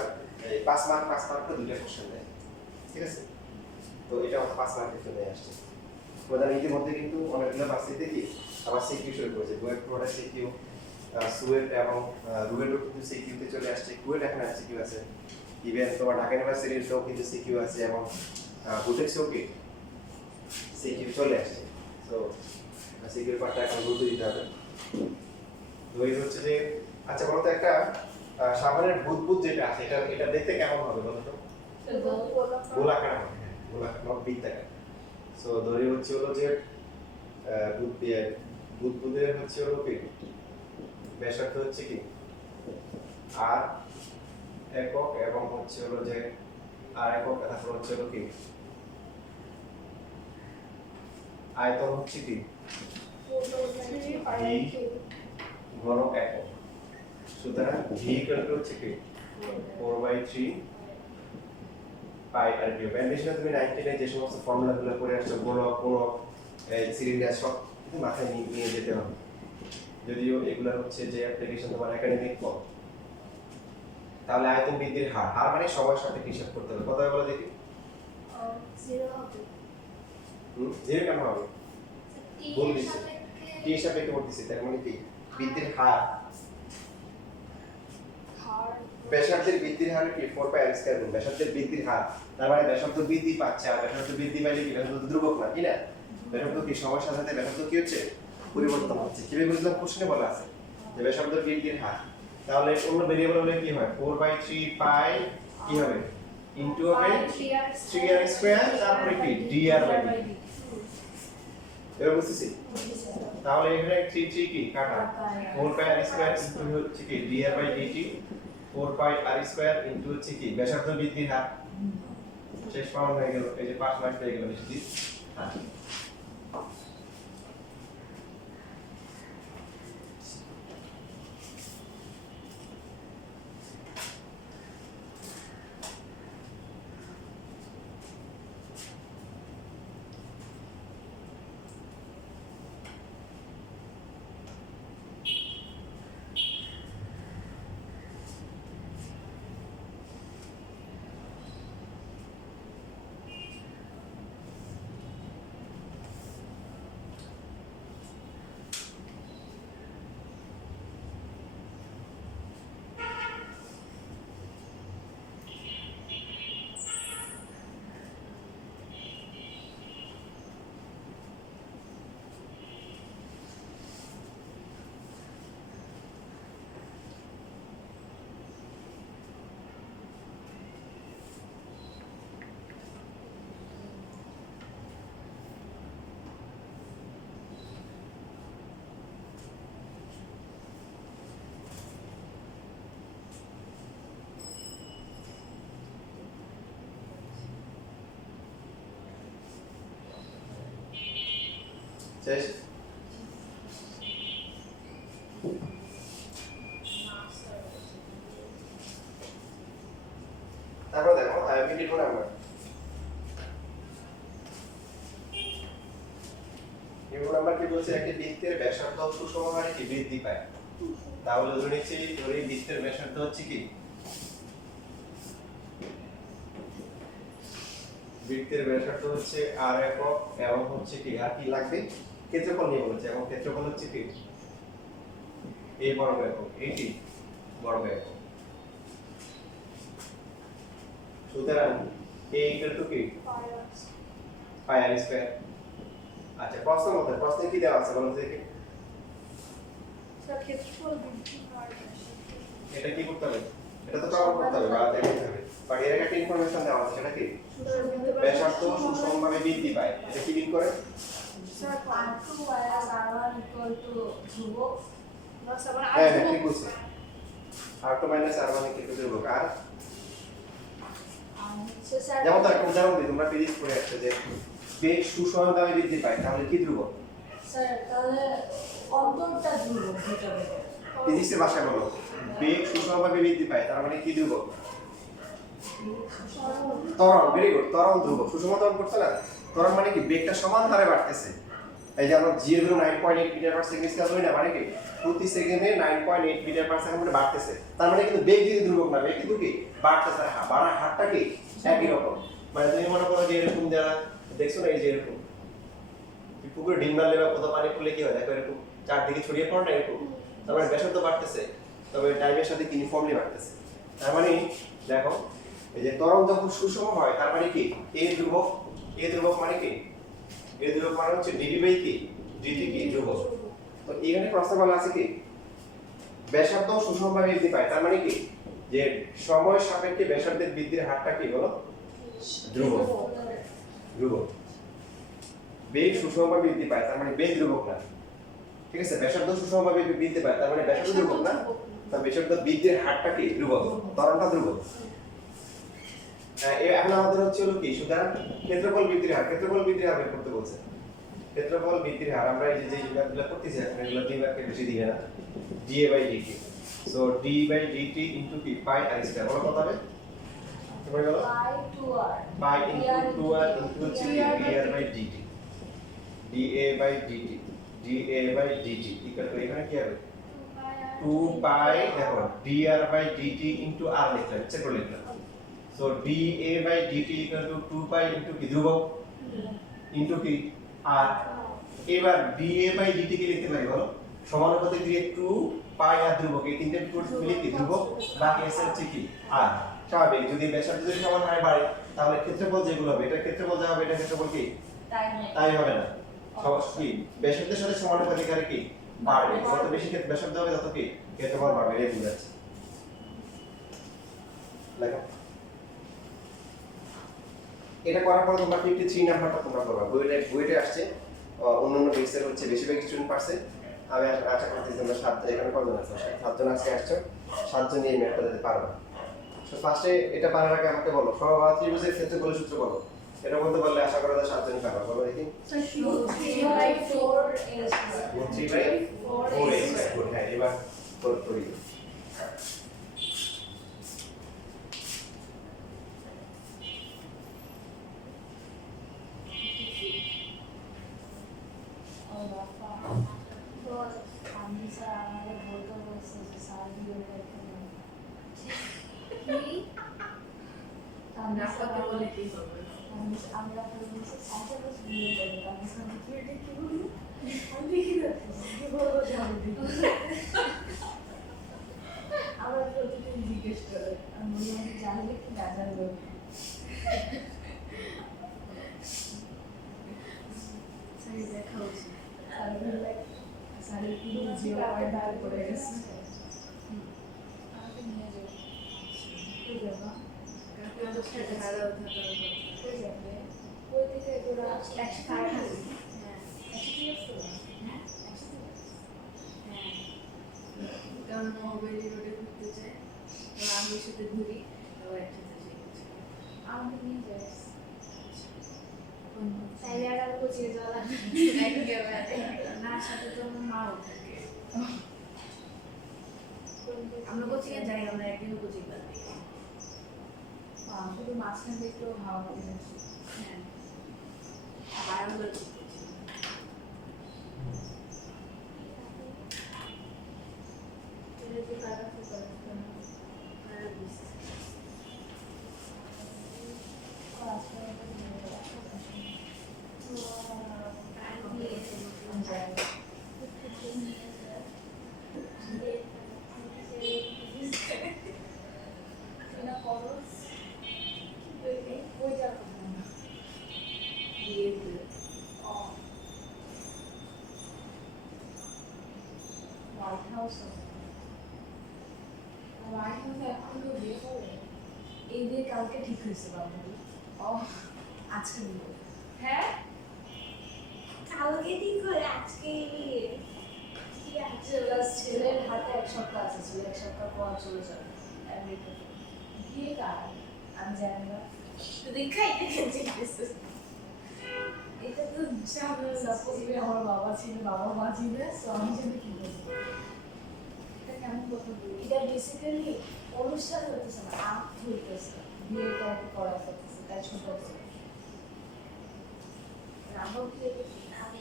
এই 5 মার্ক করে দুটো কোশ্চেন দেয় ঠিক আছে তো এটা 5 মার্কের জন্য আসছে প্রধান ইতিমধ্যে কিন্তু অনেকগুলো ভার্সিটিতে কি আবার সিকিউ শুরু করেছে বুয়েট প্রোডাক্ট সিকিউ সুয়েট এবং রুয়েটও কিন্তু সিকিউতে চলে আসছে কুয়েট এখন সিকিউ আছে ইভেন তোমার ঢাকা ইউনিভার্সিটিরও কিন্তু সিকিউ আছে এবং বুটেক্সও কি সিকিউ চলে আসছে তো সিকিউর পার্টটা এখন গুরুত্ব দিতে হবে তো এই হচ্ছে যে আচ্ছা বলো তো একটা সামনের বুদবুদ যেটা আছে এটা দেখতে কেমন হবে বলো তো গোলাকার হবে গোলাকার বৃত্তাকার সো দড়ি হচ্ছে হলো যে বুদবুদের হচ্ছে হলো কি ব্যাসার্ধ হচ্ছে কি আর একক এবং হচ্ছে হলো যে আর একক তারপর হচ্ছে হলো কি আয়তন হচ্ছে কি ঘন একক সুতরাং v হচ্ছে কি 4/3 পাই আর কিউব এন্ড তুমি 19 এ যে সমস্ত ফর্মুলাগুলো করে আসছো গোলক কোণক সিলিন্ডার সব কিন্তু মাথায় নিয়ে যেতে হবে যদিও এগুলো হচ্ছে যে অ্যাপ্লিকেশন তোমার একাডেমিক পড় তাহলে আয়তন বৃদ্ধির হার মানে সময়ের সাথে হিসাব করতে হবে কত বলে দেখি 0 হবে 0 কেন হবে বল দিছি কি হিসাবে কি করতেছি তার মানে কি বৃদ্ধির হার ব্যাসার্ধের বৃদ্ধির হার কি 4 পাই আর স্কয়ার রুট ব্যাসার্ধের বৃদ্ধির হার তার মানে ব্যাসার্ধ বৃদ্ধি পাচ্ছে আর ব্যাসার্ধ বৃদ্ধি পাইলে কি ব্যাসার্ধ ধ্রুবক না কি না ব্যাসার্ধ কি সময়ের সাথে সাথে ব্যাসার্ধ কি হচ্ছে পরিবর্তন হচ্ছে কিভাবে বুঝলাম কোশ্চেনে বলা আছে যে ব্যাসার্ধ বৃদ্ধির হার তাহলে অন্য ভেরিয়েবল হলে কি হয় 4/3 পাই কি হবে ইনটু হবে 3r স্কয়ার তারপরে কি dr/dt এবার বুঝতেছি তাহলে এখানে 3 কি কাটা 4 পাই আর স্কয়ার ইনটু হচ্ছে কি dr/dt 4 পাই আর স্কয়ার ইনটু হচ্ছে কি ব্যাসার্ধ বৃদ্ধির হার শেষ পাওয়া হয়ে গেল এই যে 5 মার্ক হয়ে গেল নিশ্চিত হ্যাঁ শেষ। তারপর দেখো আইএমপি 2 নাম্বার নিউটন নাম্বার কি বলছে একটি বৃত্তের ব্যাসার্ধ সুষম হারে কি বৃদ্ধি পায় তাহলে ধরে নিচ্ছি ধরি বৃত্তের ব্যাসার্ধ হচ্ছে কি বৃত্তের ব্যাসার্ধ হচ্ছে r একক এবং হচ্ছে কি আর কি লাগবে ক্ষেত্রফল নিয়ে বলেছে এবং ক্ষেত্রফল হচ্ছে কি a বর্গ একক এটি বর্গ একক সুতরাং a ইকুয়াল টু কি পাই r স্কয়ার আচ্ছা প্রশ্নে কি দেওয়া আছে বলো দেখি স্যার ক্ষেত্রফল বৃদ্ধি পায় এটা কি করতে হবে এটা তো প্রমাণ করতে হবে বা দেখতে হবে বাট এর একটা ইনফরমেশন দেওয়া আছে সেটা কি ব্যাসার্ধ সুষমভাবে বৃদ্ধি পায় এটা কি লিঙ্ক করে sir R2 minus R1 equal to ধ্রুবক না স্যার মানে হ্যাঁ হ্যাঁ ঠিক বলছে r2 r1 কি ধ্রুবক আর হচ্ছে স্যার যেমন তো একটা উদাহরণ দিই তোমরা ফিজিক্স পড়ে আসছো যে বেগ সুষমভাবে বৃদ্ধি পায় তাহলে কি ধ্রুবক স্যার তাহলে অন্তরটা ধ্রুবক ভিতরে ফিজিক্সের ভাষায় বলো বেগ সুষমভাবে বৃদ্ধি পায় তার মানে কি ধ্রুবক ত্বরণ ভেরি গুড ত্বরণ ধ্রুবক সুষম ত্বরণ করছে না ত্বরণ মানে কি বেগটা সমান হারে বাড়তেছে এই যে আমরা 0.9.8 মিটার পার সেকেন্ড স্কয়ার হই না মানে কি প্রতি সেকেন্ডে 9.8 মিটার পার সেকেন্ড বাড়তেছে তার মানে কিন্তু বেগ যদি ধ্রুবক না বেগ কিন্তু কি বাড়তেছে বাড়ার হারটা কি একই রকম মানে তুমি মনে করো যে এরকম যারা দেখছো না এই যে এরকম পুকুরে ডিম মারলে বা কোথাও পানি পড়লে কি হয় দেখো এরকম চারদিকে ছড়িয়ে পড়ে না এরকম তার মানে ব্যাসার্ধ বাড়তেছে তবে টাইমের সাথে ইউনিফর্মলি বাড়তেছে তার মানে দেখো এই যে ত্বরণ যখন সুষম হয় তার মানে কি a ধ্রুবক মানে কি a ধ্রুবক মানে হচ্ছে dt বাই কি dt কি ধ্রুবক তো এখানে প্রশ্ন বলা আছে কি ব্যাসার্ধ সুষমভাবে বৃদ্ধি পায় তার মানে কি যে সময় সাপেক্ষে ব্যাসার্ধের বৃদ্ধির হারটা কি বলো ধ্রুবক বেগ সুষমভাবে বৃদ্ধি পায় তার মানে বেগ ধ্রুবক না ঠিক আছে ব্যাসার্ধ সুষমভাবে বৃদ্ধি পায় তার মানে ব্যাসার্ধ ধ্রুবক না তার ব্যাসার্ধ বৃদ্ধির হারটা কি ধ্রুবক ত্বরণটা ধ্রুবক এখন আমাদের হচ্ছে হলো কি সুতরাং ক্ষেত্রফল বৃদ্ধির হার বের করতে বলছে ক্ষেত্রফল বৃদ্ধির হার আমরা এই যে জিনিসগুলো করতেছি এখন এগুলো দুই বাক্যে বেশি দিবে না dA by dt so d by dt into কি পাই r স্কয়ার বলো কত হবে তোমরা বলো pi 2r pi into 2r into হচ্ছে dr by dt dA by dt dA by dt equal to এখানে কি হবে 2 পাই দেখো dr by dt into r লিখলাম ইচ্ছা করে লিখলাম so dA by dt equal to 2 pi into কি ধ্রুবক ইনটু কি r এবার dA বাই dt কে লিখতে পারি বলো সমানুপাতিক দিয়ে 2 পাই আর ধ্রুবক এই তিনটে টুলস মিলে কি ধ্রুবক বাকি আছে হচ্ছে কি r স্বাভাবিক যদি ব্যাসার্ধ যদি সমান হয় বাড়ে তাহলে ক্ষেত্রফল যেগুলো হবে এটা ক্ষেত্রফল যা হবে এটা ক্ষেত্রফল কি তাই হবে না কি ব্যাসার্ধের সাথে সমানুপাতিক হারে কি বাড়বে যত বেশি ব্যাসার্ধ হবে তত কি ক্ষেত্রফল বাড়বে এই বুঝাচ্ছে লেখো এটা করার পর তোমরা 53 নাম্বারটা তোমরা করবা বইতে আসছে অন্যান্য বেসের হচ্ছে বেশিরভাগ স্টুডেন্ট পারছে আমি আশা করছি তোমরা 7 এখানে কতজন আছো 7 জন আজকে আসছো 7 জন এই ম্যাথটা দিতে পারবে সো ফার্স্টে এটা পারার আগে আমাকে বলো সমবাহু ত্রিভুজের ক্ষেত্রফল সূত্র বলো এটা বলতে পারলে আশা করা যায় 7 জনই পারবে বলো দেখি 3 by 4 is 3 বাই 4 এক্স হ্যাঁ এবার করি তো আমি স্যার আমাদের বলতে বলছে যে স্যার দিয়ে রাস্তাতে বলে কি হবে আমরা বলছি সাথে বসে দিয়ে দেবো আমি স্যার কি বলবো আমি লিখে রাখছি কি বলবো জানি আমার প্রতিদিন জিজ্ঞেস করে আমি বলি জানলে কি না জানবো সেই দেখা উচিত আর লাইক স্যারের কি 0.5 করে গেছে আমাকে নিয়ে যাবো তুই যাবো কাকে আমাদের সাথে হারাও থাকার তুই যাবে ওই থেকে তোরা 100 টাকা হ্যাঁ 100 হ্যাঁ কারণ মোবাইল রোডে ঘুরতে চাই তো আমি ওর সাথে ঘুরি তো একসাথে যাই আমাকে নিয়ে যাস কোন তাই তাহলে আর কোচিংয়ে যাওয়া লাগবে না সাথে তো আমার মাও থাকে আমরা কোচিংয়ে যাই আমরা একদিনও কোচিং বাদ দিই শুধু মাঝখান দিয়ে একটু হাওয়া দিয়ে আসি। হ্যাঁ বারান্দার কোচিং এটা যে কাটা ফুটা আর বুঝছি এই দিয়ে কালকে ঠিক হয়েছে বাবু আজকে নিয়ে হ্যাঁ কালকে ঠিক করে আজকে নিয়ে কি আছে ছেলের হাতে এক সপ্তাহ আছে ছেলে এক সপ্তাহ পর চলে যাবে আমেরিকাতে বিয়ে কার আমি জানি না দেখাই দেখেছি এটা তো সাপোজ আমার বাবা ছিল বাবা মা ছিল সো আমি জানি কি বলবো এটা কেমন কথা বলি এটা বেসিক্যালি অনুষ্ঠান হতেছে না আপ হইতেছে বিয়ে কাউকে করা হতেছে তাই ছোট হচ্ছে রামও কি আমি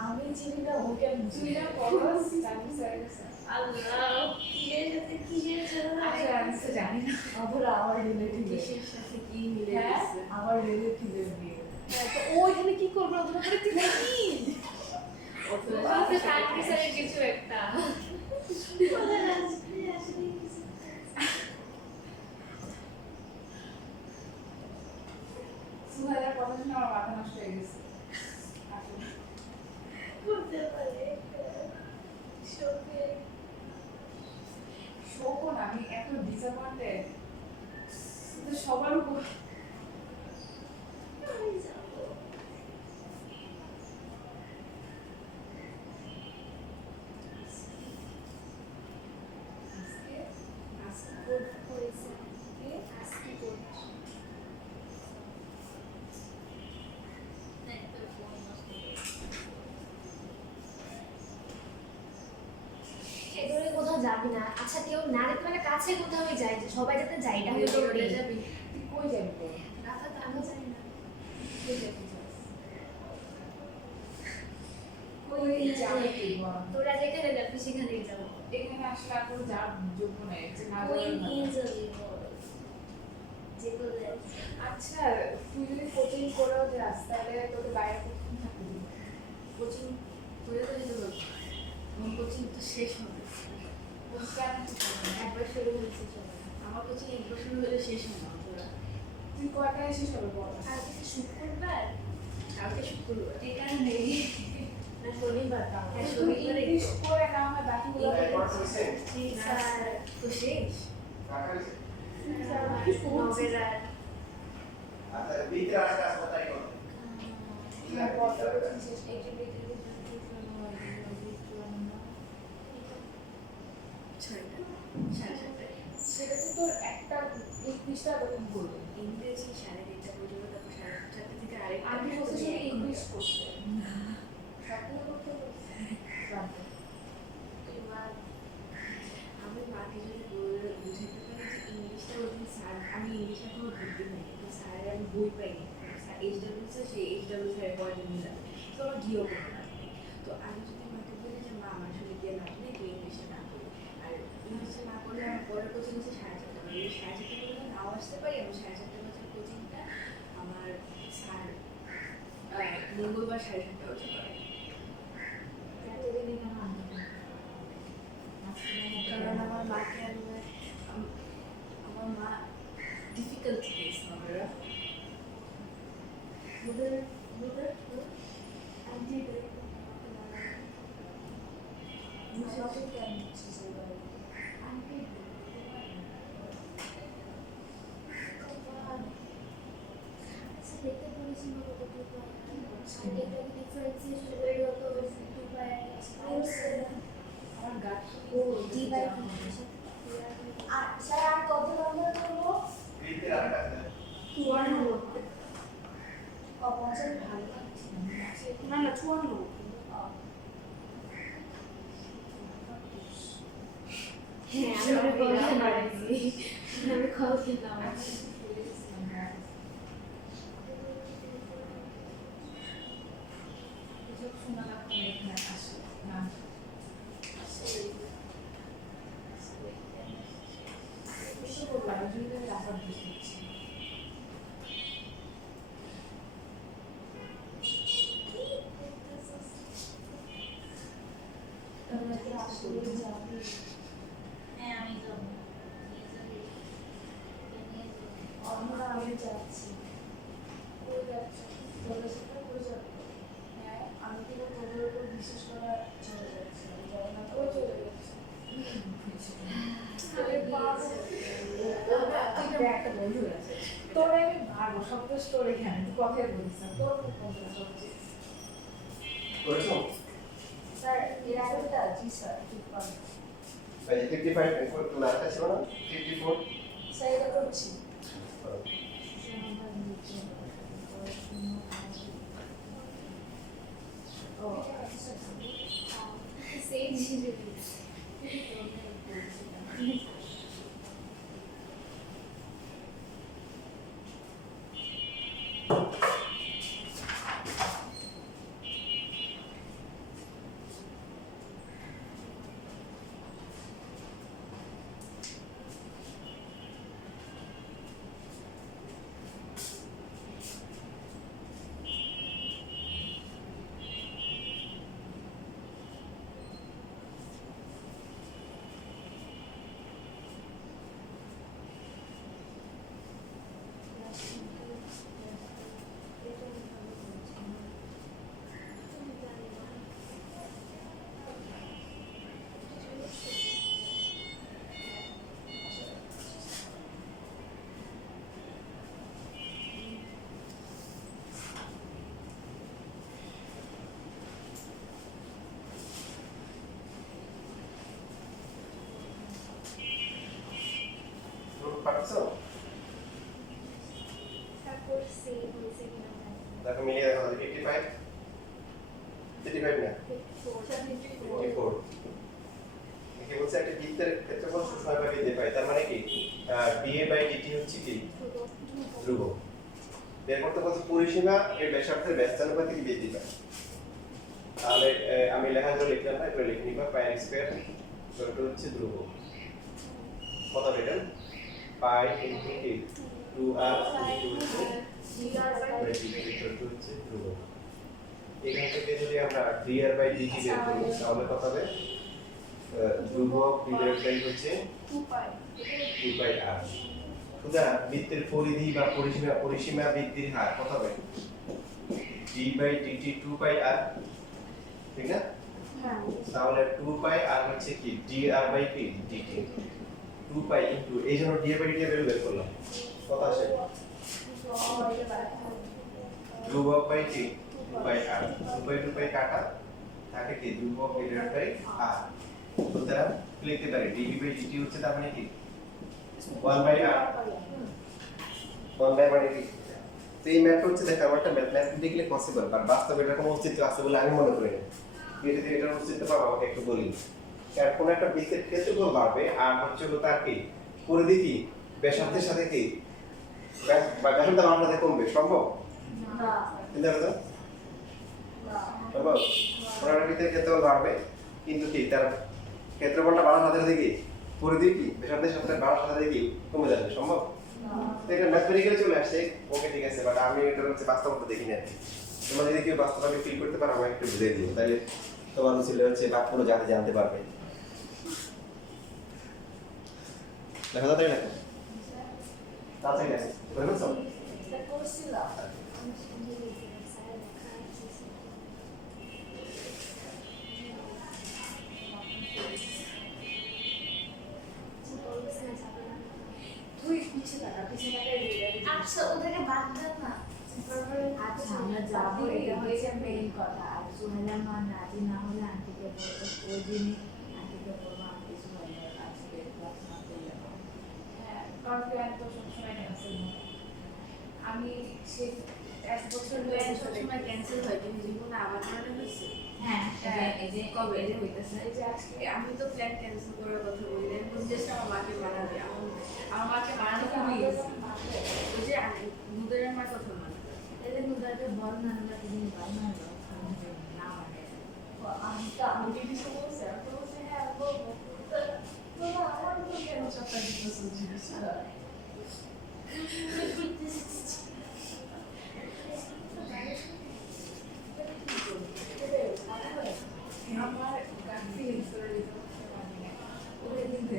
আমি চিনি না ওকে আমি তুই চিনি না না করস জানি স্যার আল্লাহ কিসের সাথে কিসের জন্য আচ্ছা আমি তো জানি না আবার আমার রিলেটিভ কিসের সাথে কি মিলে হ্যাঁ? গেছে আমার রিলেটিভের বিয়ে তো ও এখানে কি করবে অথবা করে তুই কি কিছু একটা সুহাইদার কথা শুনে আমার মাথা নষ্ট হয়ে গেছে আসলে করতে পারে শোকে শোকও না আমি এত ডিসঅ্যাপয়েন্টেড তো সবার উপর আমি যাবো আজকে আজকে কোড করেছে আজকে কোড এগুলো কোথাও যাবি না আচ্ছা কেউ না রেখে মানে কাছে কোথাও যাই যে সবাই যাতে যাই এটা হলো তোর রোডে যাবি তুই কই যাবি তো রাতে তো আমি জানি না কই যাবি যাস? কই যাবে যাবে কি বল? তোরা যেখানে যাবি সেখানেই যাবো এখানে আসলে আর কোনো যাওয়ার যোগ্য নেই যে না কই যাওয়ার নিয়ে ভালো। যাবি বল যেগুলো আচ্ছা তুই যদি কোচিং করেও যাস তাহলে তোকে বাইরে কোচিং থাকতে দিবি কোচিং করে তো যেতে পারবো আমার কোচিং তো শেষ হবে কেন তুই করবি না? একবার শুরু হয়েছে আমার কোচিং একবার শুরু হলে শেষ হবে না পুরো তুই কয়টায় শেষ হবে বল কালকে তো শুক্রবার কালকে শুক্রবার এই কারণে না শনিবার তাহলে হ্যাঁ, তুই শনিবারে ইংলিশ করে না হয় বাকিগুলো রেকর্ড হইছে স্যার তো শেষ রাখা হইছে নবেরার আচ্ছা ভিতরে আসলে আসলে করো ছয়টা সাড়ে সাতটায় সেটা তো তোর একটা 21টা তখন করবে ইংরেজি 3:30 পর্যন্ত তারপর 4:30 থেকে আরেকটা আমি বলতে শুধু ইংলিশ করতে আমি মাকে যদি বুঝাতে পারি যে ইংলিশটা ওই স্যার আমি ইংলিশ এখনো ভর্তি হইনি কিন্তু স্যারের আমি বই পাইনি স্যার এইচডব্লিউ স্যার সেই এইচডব্লিউ স্যারের পড়াতে নিলাম তো আমার গিয়েও কোনো লাভ নেই তো আমি যদি মাকে বলি যে মা আমার আসলে গিয়ে লাভ নেই তুই ইংলিশে না করি আর ইংলিশে না করলে আমার পরের কোচিং হচ্ছে 4:30 বাজে 4:30 পর্যন্ত নাও আসতে পারি আমি 4:30 বাজার কোচিংটা আমার স্যার মঙ্গলবার 7:30 বাজে করে কারণ আমার মাকে আমার মা ডিফিকাল্ট কেস আমরা দেখতে পড়েছি আমার গাছ স্যার আর কত নম্বর করবো 54 50 ভালো লাগছে না না 54 হ্যাঁ আমি বলতে পারিনি আমি কল খেলাম শোনা লাগবে এখানে আসে না কিছু বললাম যদি রাখার দিচ্ছি তোমরা কি আসলে যাবে হ্যাঁ আমি যাব আমরা আমি যাচ্ছি কই যাচ্ছি তোমরা সাথে কই যাবে হ্যাঁ আমি কিন্তু তোদের উপর বিশেষ করে চলে যাচ্ছি জানি না কই চলে যাচ্ছি আরে বাবা একটা বন্ধু আছে তোরে আমি ভাগো সব তো তোর এখানে তুই কথাই বলিস না তোর বন্ধু আছে করেছো স্যার এর আগেটা জি স্যার ঠিক পাবেন ভাই 55 তুমি আরেকটা ছিল না 54 স্যার এটা করছি ও সেই ছিল পারছো তারপর সেই হয়েছে কিনা দেখো মিলিয়ে দেখো 55 55 না 54 কি বলছে একটা বৃত্তের ক্ষেত্রফল সূক্ষ্মভাবে বৃদ্ধি পায় তার মানে কি dA/dt হচ্ছে কি ধ্রুবক এর করতে বলছে পরিসীমা এর ব্যাসার্ধের ব্যস্তানুপাতিক বৃদ্ধি পায় তাহলে আমি লেখাগুলো লিখলাম না এগুলো লিখে নিবা পাই স্কয়ার এটা হচ্ছে ধ্রুবক কত এটা পাই ইনটু কি 2r হচ্ছে ধ্রুবক এখান থেকে যদি আমরা dr/dt বের করি তাহলে কত হবে ধ্রুবক ডিভাইড হচ্ছে 2πr সুতরাং বৃত্তের পরিধি বা পরিসীমা বৃদ্ধির হার কত হবে d/dt 2πr ঠিক না তাহলে 2πr হচ্ছে কি dr/dt 2π ইনটু এই জন্য dr/dt বের করলাম কত আসে ধ্রুবক বাই কি 2πr 2π কাটা থাকে কি ধ্রুবক ডিভাইড বাই r সুতরাং লিখতে পারি dv/dt হচ্ছে তার মানে কি 1/r 1/r কি তো এই ম্যাথ হচ্ছে দেখো একটা ম্যাথমেটিক্যালি পসিবল বাট বাস্তবে এটা কোনো অস্তিত্ব আছে বলে আমি মনে করি না যদি এটার অস্তিত্ব পাবো আমাকে একটু বলি কারণ কোন একটা বৃত্তের ক্ষেত্রফল বাড়বে আর হচ্ছে হলো তার কি পরিধি কি ব্যাসার্ধের সাথে কি ব্যাসার্ধ বাড়ার সাথে কমবে সম্ভব না চিন্তা করো না সম্ভব কোন একটা বৃত্তের ক্ষেত্রফল বাড়বে কিন্তু কি তার ক্ষেত্রফলটা বাড়ার সাথে সাথে কি পরিধি কি ব্যাসার্ধের সাথে বাড়ার সাথে সাথে কি কমে যাবে সম্ভব এটা ম্যাথমেটিক্যালি চলে আসছে ওকে ঠিক আছে বাট আমি এটা হচ্ছে বাস্তবতা দেখি না তোমরা যদি কেউ বাস্তবতা ফিল করতে পারো আমাকে একটু বুঝিয়ে দিও তাহলে তোমার উচিত হচ্ছে বাক্যগুলো জানতে পারবে লেখা তাই লেখো তাড়াতাড়ি লেখো বুঝছো এটা করছিলাম আমি শুনে গেছিলাম স্যার লেখা আছে তুই পিছিয়ে থাকা আচ্ছা ওদেরকে বাদ দাও না আচ্ছা আমরা যাবো এটা হচ্ছে মেইন কথা আর সুহেলার মা রাজি না হলে আন্টিকে বলবো ওই দিনই আন্টিকে বলবো আন্টি সুহেলার আজকে ক্লাস না করলে হ্যাঁ কারণ প্ল্যান তো সবসময় ক্যান্সেল হয় আমি সে এক বছর সময় ক্যান্সেল হয় তুমি জীবনে আবার কারণে হয়েছে হ্যাঁ এই যে কবে এই যে হইতেছে এই যে আজকে আমি তো প্ল্যান ক্যান্সেল করার কথা বলি জাস্ট আমার মাকে মানাবে আমার মাকে মানানো খুবই easy। ওই যে দুধের আমার কথা মানে এদের মুদাকে বল না আমরা তুমি বল না না মানে আমি কিছু বলছি আর তো বলছে হ্যাঁ বলবো তো আমার তো কেন চাপা দিতেছ জিনিস আমার গান ফিলিংস করে দিতে ওরে দিতে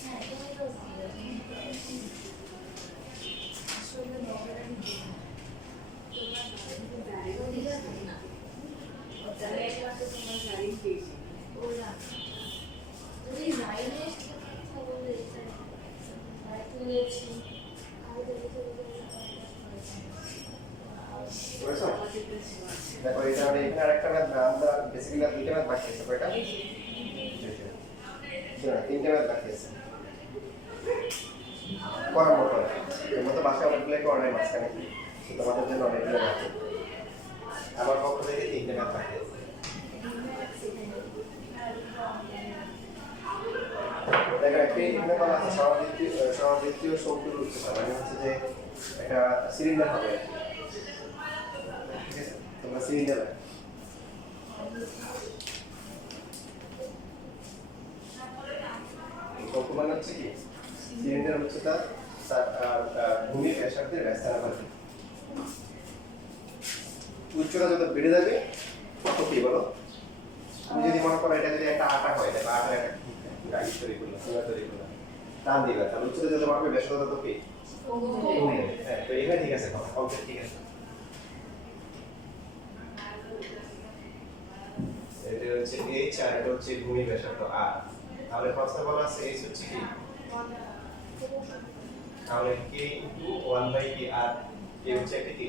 হ্যাঁ তুমি তো আসলে নবরানি না তাহলে এক মাসে তোমার গাড়ি পেয়েছি ওরা যদি লাইনে বলে তুলেছি আমি বুঝছো দেখো এটা মানে এখানে আরেকটা ম্যাথ আমরা বেসিক্যালি দুইটা ম্যাথ বাকি আছে কয়টা তিনটা ম্যাথ বাকি আছে করার মতো এর মতো বাসায় অনেকগুলো অনেক মাঝখানে তোমাদের জন্য অনেকগুলো ম্যাথ আমার পক্ষ থেকে তিনটা ম্যাথ বাকি আছে দেখো একটি এখানে বলা আছে সমাবৃত্তীয় শক্তির উচ্চতা মানে হচ্ছে যে একটা সিলিন্ডার হবে ঠিক আছে তোমরা সিলিন্ডার মানে হচ্ছে কি সিলিন্ডার উচ্চতা ভূমির ব্যাসার্ধের ব্যস্তানুপাতিক উচ্চতা যত বেড়ে যাবে তত কি বলো তুমি যদি মনে করো এটা যদি একটা আটা হয় দেখো আটার একটা গাড়ি তৈরি করলো সিঙ্গা তৈরি করলো টান দিবে তাহলে উচ্চতা যত বাড়বে ব্যাসার্ধ তত কি হ্যাঁ তো এখানে ঠিক আছে কমপ্লিট ঠিক আছে এটা হচ্ছে h আর এটা হচ্ছে ভূমির ব্যাসার্ধ r তাহলে প্রশ্ন বলা আছে h হচ্ছে কি তাহলে k * 1/r k হচ্ছে একটা কি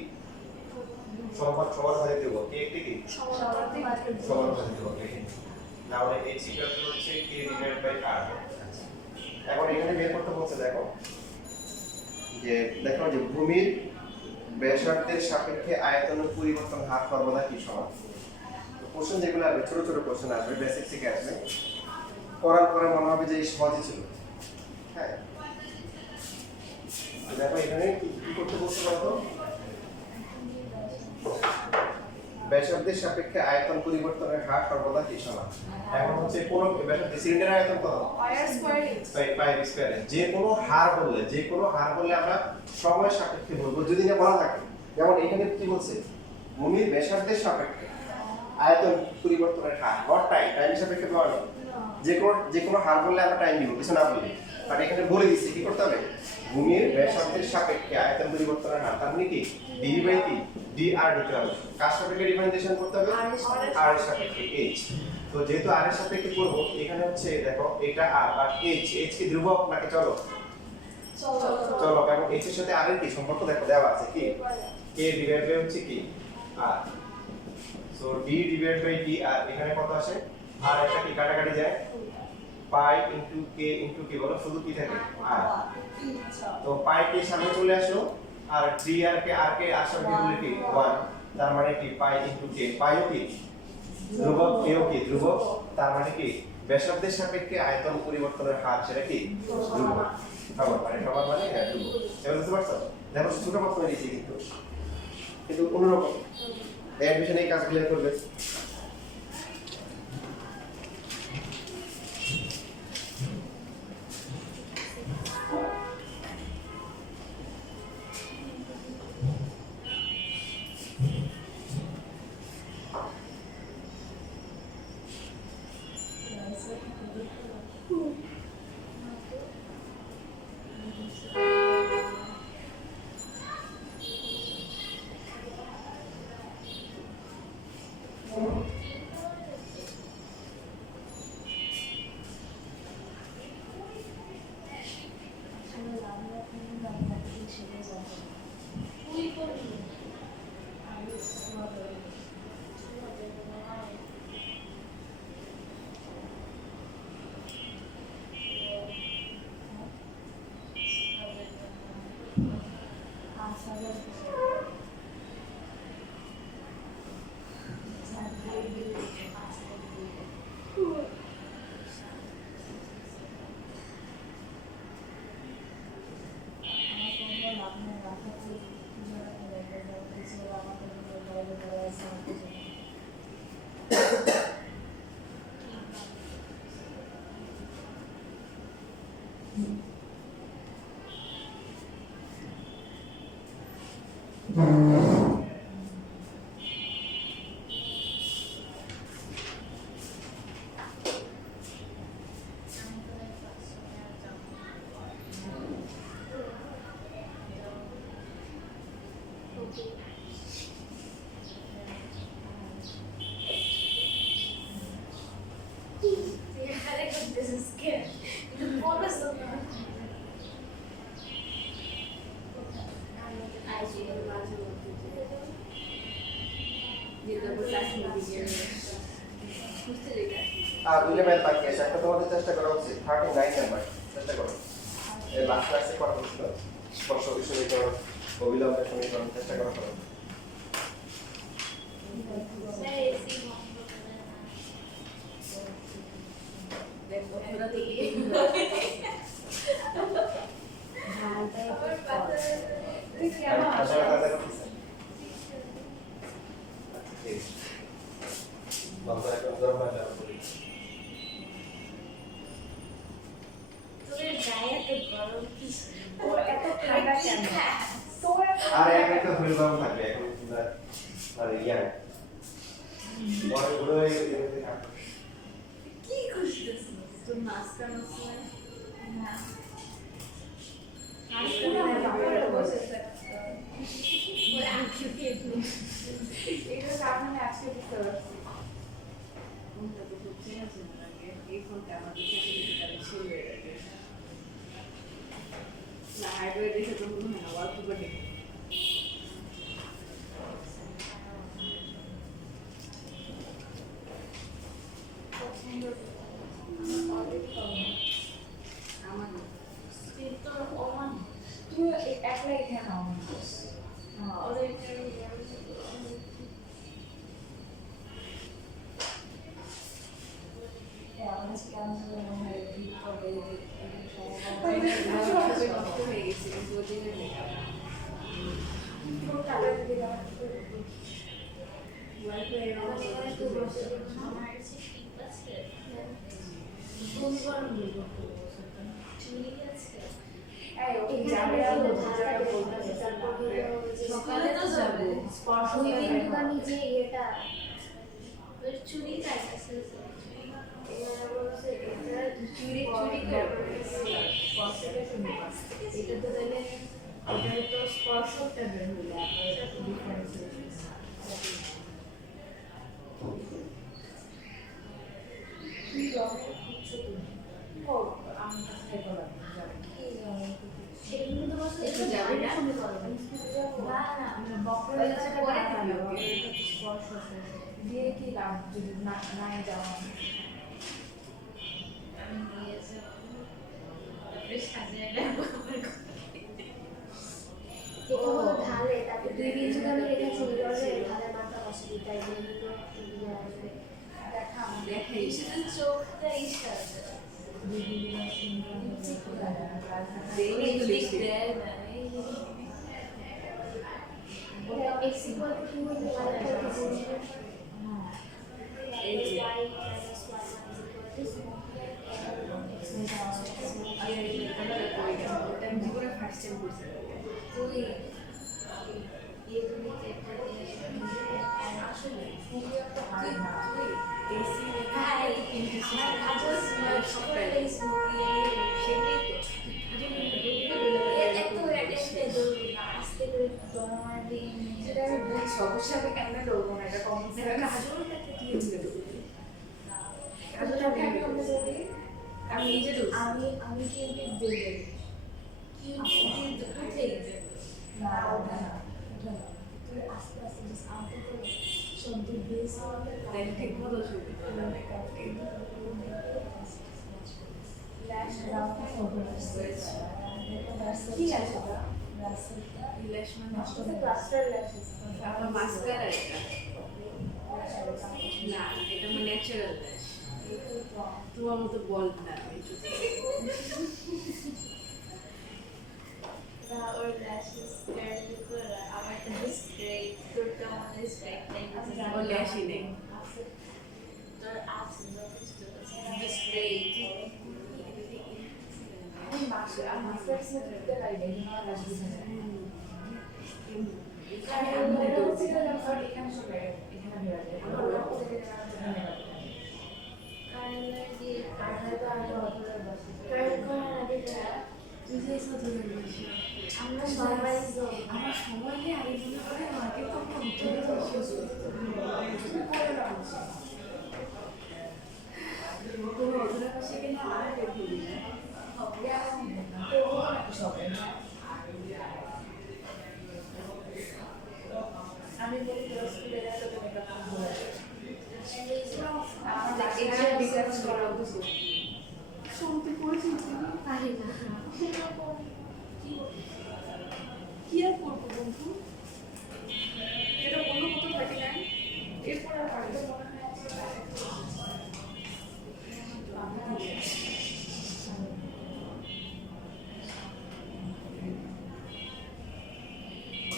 সমানুপাতিক দেব k একটা কি সমানুপাতিক দেব তাহলে h হচ্ছে k / r এখন এখানে বের করতে বলছে দেখো যে ভূমির ব্যাসার্ধের সাপেক্ষে আয়তনের পরিবর্তন হার সর্বদা কি সমান কোশ্চেন যেগুলো আসবে ছোট ছোট কোশ্চেন আসবে বেসিক থেকে আসবে করার পরে মনে হবে যে এই সহজই ছিল হ্যাঁ দেখো এখানে কি করতে বলছে বলতো ব্যাসার্ধের সাপেক্ষে আয়তন পরিবর্তনের হার সর্বদা কি সমান এখন হচ্ছে কোন ব্যাসার্ধের সিলিন্ডারের আয়তন কত পাই স্কয়ার যে কোনো হার বললে আমরা সময় সাপেক্ষে বলবো যদি না বলা থাকে যেমন এখানে কি বলছে ভূমির ব্যাসার্ধের সাপেক্ষে আয়তন পরিবর্তনের হার নট টাইম সাপেক্ষে বলা না যে কোনো হার বললে আমরা টাইম দিব কিছু না বলি বাট এখানে বলে দিচ্ছি কি করতে হবে ভূমির ব্যাসার্ধের সাপেক্ষে আয়তন পরিবর্তনের হার তার মানে কি d/t dr দিতে হবে কার সাপেক্ষে ডিফারেন্সিয়েশন করতে হবে r এর সাপেক্ষে h তো যেহেতু r এর সাপেক্ষে করব এখানে হচ্ছে দেখো এটা r আর h কি ধ্রুবক নাকি চলক চলক এবং h এর সাথে r এর কি সম্পর্ক দেখো দেওয়া আছে কি k ডিভাইড বাই হচ্ছে কি r সো d/dr এখানে কত আসে r একটা কি কাটাকাটি যায় পাই ইনটু কে ইনটু কি বলো শুধু কি থাকে r তো পাই কে সামনে চলে আসলো আর dr কে r কে আসলে কি বলে কি 1 তার মানে কি পাই ইনটু কে পাইও কি ধ্রুবক কেও কি ধ্রুবক তার মানে কি ব্যাসার্ধের সাপেক্ষে আয়তন পরিবর্তনের হার সেটা কি ধ্রুবক সমান মানে হ্যাঁ ধ্রুবক এবার বুঝতে পারছো দেখো ছোট প্রশ্ন দিয়েছি কিন্তু অন্যরকম অ্যাডমিশন এই কাজ ক্লিয়ার করবে This is scared. Bonus of আর দুইটা ম্যাথ বাকি আছে, একটা তোমাদের চেষ্টা করা উচিত 39 নাম্বার চেষ্টা করো। এই লাস্ট ক্লাসে করা হয়েছিল স্পর্শ সমীকরণ, অবিলম্বের সমীকরণ চেষ্টা করা করো। আসলে তাদের অফিসে ঠিক বন্ধ এখন গরম হয়ে যাবে। আর একটা ভুলভাল থাকবে এখন তোমরা আর ইয়ার বড় বড় হয়ে গেছে থাকবে। কি খুশিস তোর নাস্তা নসলে না আজকে না পড়ে বসে থাকতো ওই আঁকি দিয়ে এটা সামনে আজকে বুঝতে পারছি কোনটা তো খুব চেঞ্জ হয়ে লাগে এই ফোনটা আমাদের সাথে ছিল এর আগে না হার্ডওয়্যার দেখে তো মনে হয় না ওয়ালপেপার দেখে আমার তো ওমান তুই একলা এখানে নাও ওদের নষ্ট হয়ে গেছে কিন্তু ওদিনের লেখা সকালে তো যাবে স্পর্শ দোকানে যে এটা ওই চুরি কাটছে চুরি করে এটা তো তাহলে এটা তো স্পর্শটা বের হলো এটা তো ডিফারেন্স কি রকম কিছু ও আমি কাছে করা কি সেগুলো তো বসে একটু যাবে না? না না আমরা বক্র আচ্ছা, পরে দিবি, ওকে। স্পর্শ দিয়ে কি লাভ যদি না নাই যাওয়া আমি নিয়ে যাব তারপরে সাজিয়ে নেব এটা হলো ঢালে তারপরে 2 ইঞ্চি দামে লেখা ছিল যে ঢালে মাথা বসে দিতে আসবে দেখা দেখাই শুধু চোখটা ইশারা লিপস্টিক দেয় না x equal to 2 into y equal to 0 হ্যাঁ এই যে y minus y is equal to আমি জীবনে ফার্স্ট টাইম করছি তুই ये তুমি চেকটা দিয়ে আসলে ফুলিয়া তো হয় না এসি হাই আজস সকালে সুকিয়ে সেটাই তো এত এটেন্ডে দৌড়ি না আস্তে করে তোমার দিন সেটা আমি বুঝছি অবশ্যই আমি কেমন দৌড়বো না এটা কমন সেন্স কাজলটাকে দিয়ে দিল কাজলটাকে আমি আমরা যদি আমি নিজে দৌড়ছি আমি কিউটিক দেই কি কিন্তু কোথায় না ওটা না তুই আস্তে আস্তে জাস্ট আউট করে শব্দ বেস দেখ ঠিক মতো ছবি ল্যাশ রাউন্ড ফরওয়ার্ড ঠিক আছে ল্যাশ মানে নষ্ট তো ক্লাস্টার ল্যাশেস আমার মাস্কারা এটা না এটা আমার ন্যাচারাল ল্যাশ তোমার মতো বল না আমি না ওর ল্যাশেস কার্লি করে আমার তো স্ট্রেট তোরটা মানে স্ট্রেট টাইপ ও ল্যাশই নেই তোর আছে যথেষ্ট স্ট্রেট আমি মাস্টার্স করতে পারি না এখানে চলে এখানে বেড়া যায় আমার আমরা রাখতে প্রত্যেকদিন এখানে বেড়া যায় কারণে যে কারণে তো আমি অতটা বসে কারণ করার আগে তুই যে এসে ধরে বসে আমরা সবাই আমার সময় নেই আগে মনে করে আমাকে তো উত্তরে কোনো অধরা পাশে গেলে আর দেখি না আমি বলি তোর স্কুলে যা তোকে মেকআপ করবো আমার এখানে এক্সাম বিচার রিসার্চ করা করা উচিত শুনতে করেছিস পারি না কি আর করবো বন্ধু এটা অন্য কোথাও থাকে না এরপর আর পারবো না।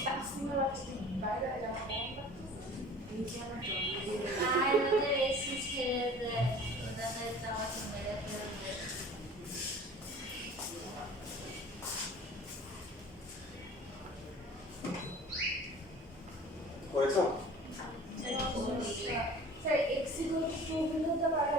তাসনিমার আজকে বাইরে যাওয়া মন লাগতেছে এই যে আমার জন্মদিন আর ওদের এসি ছেড়ে দেয় ওদের আমাকে মেরে ফেলবে করেছো স্যার এক্সিকিউটিভ টু হতে পারে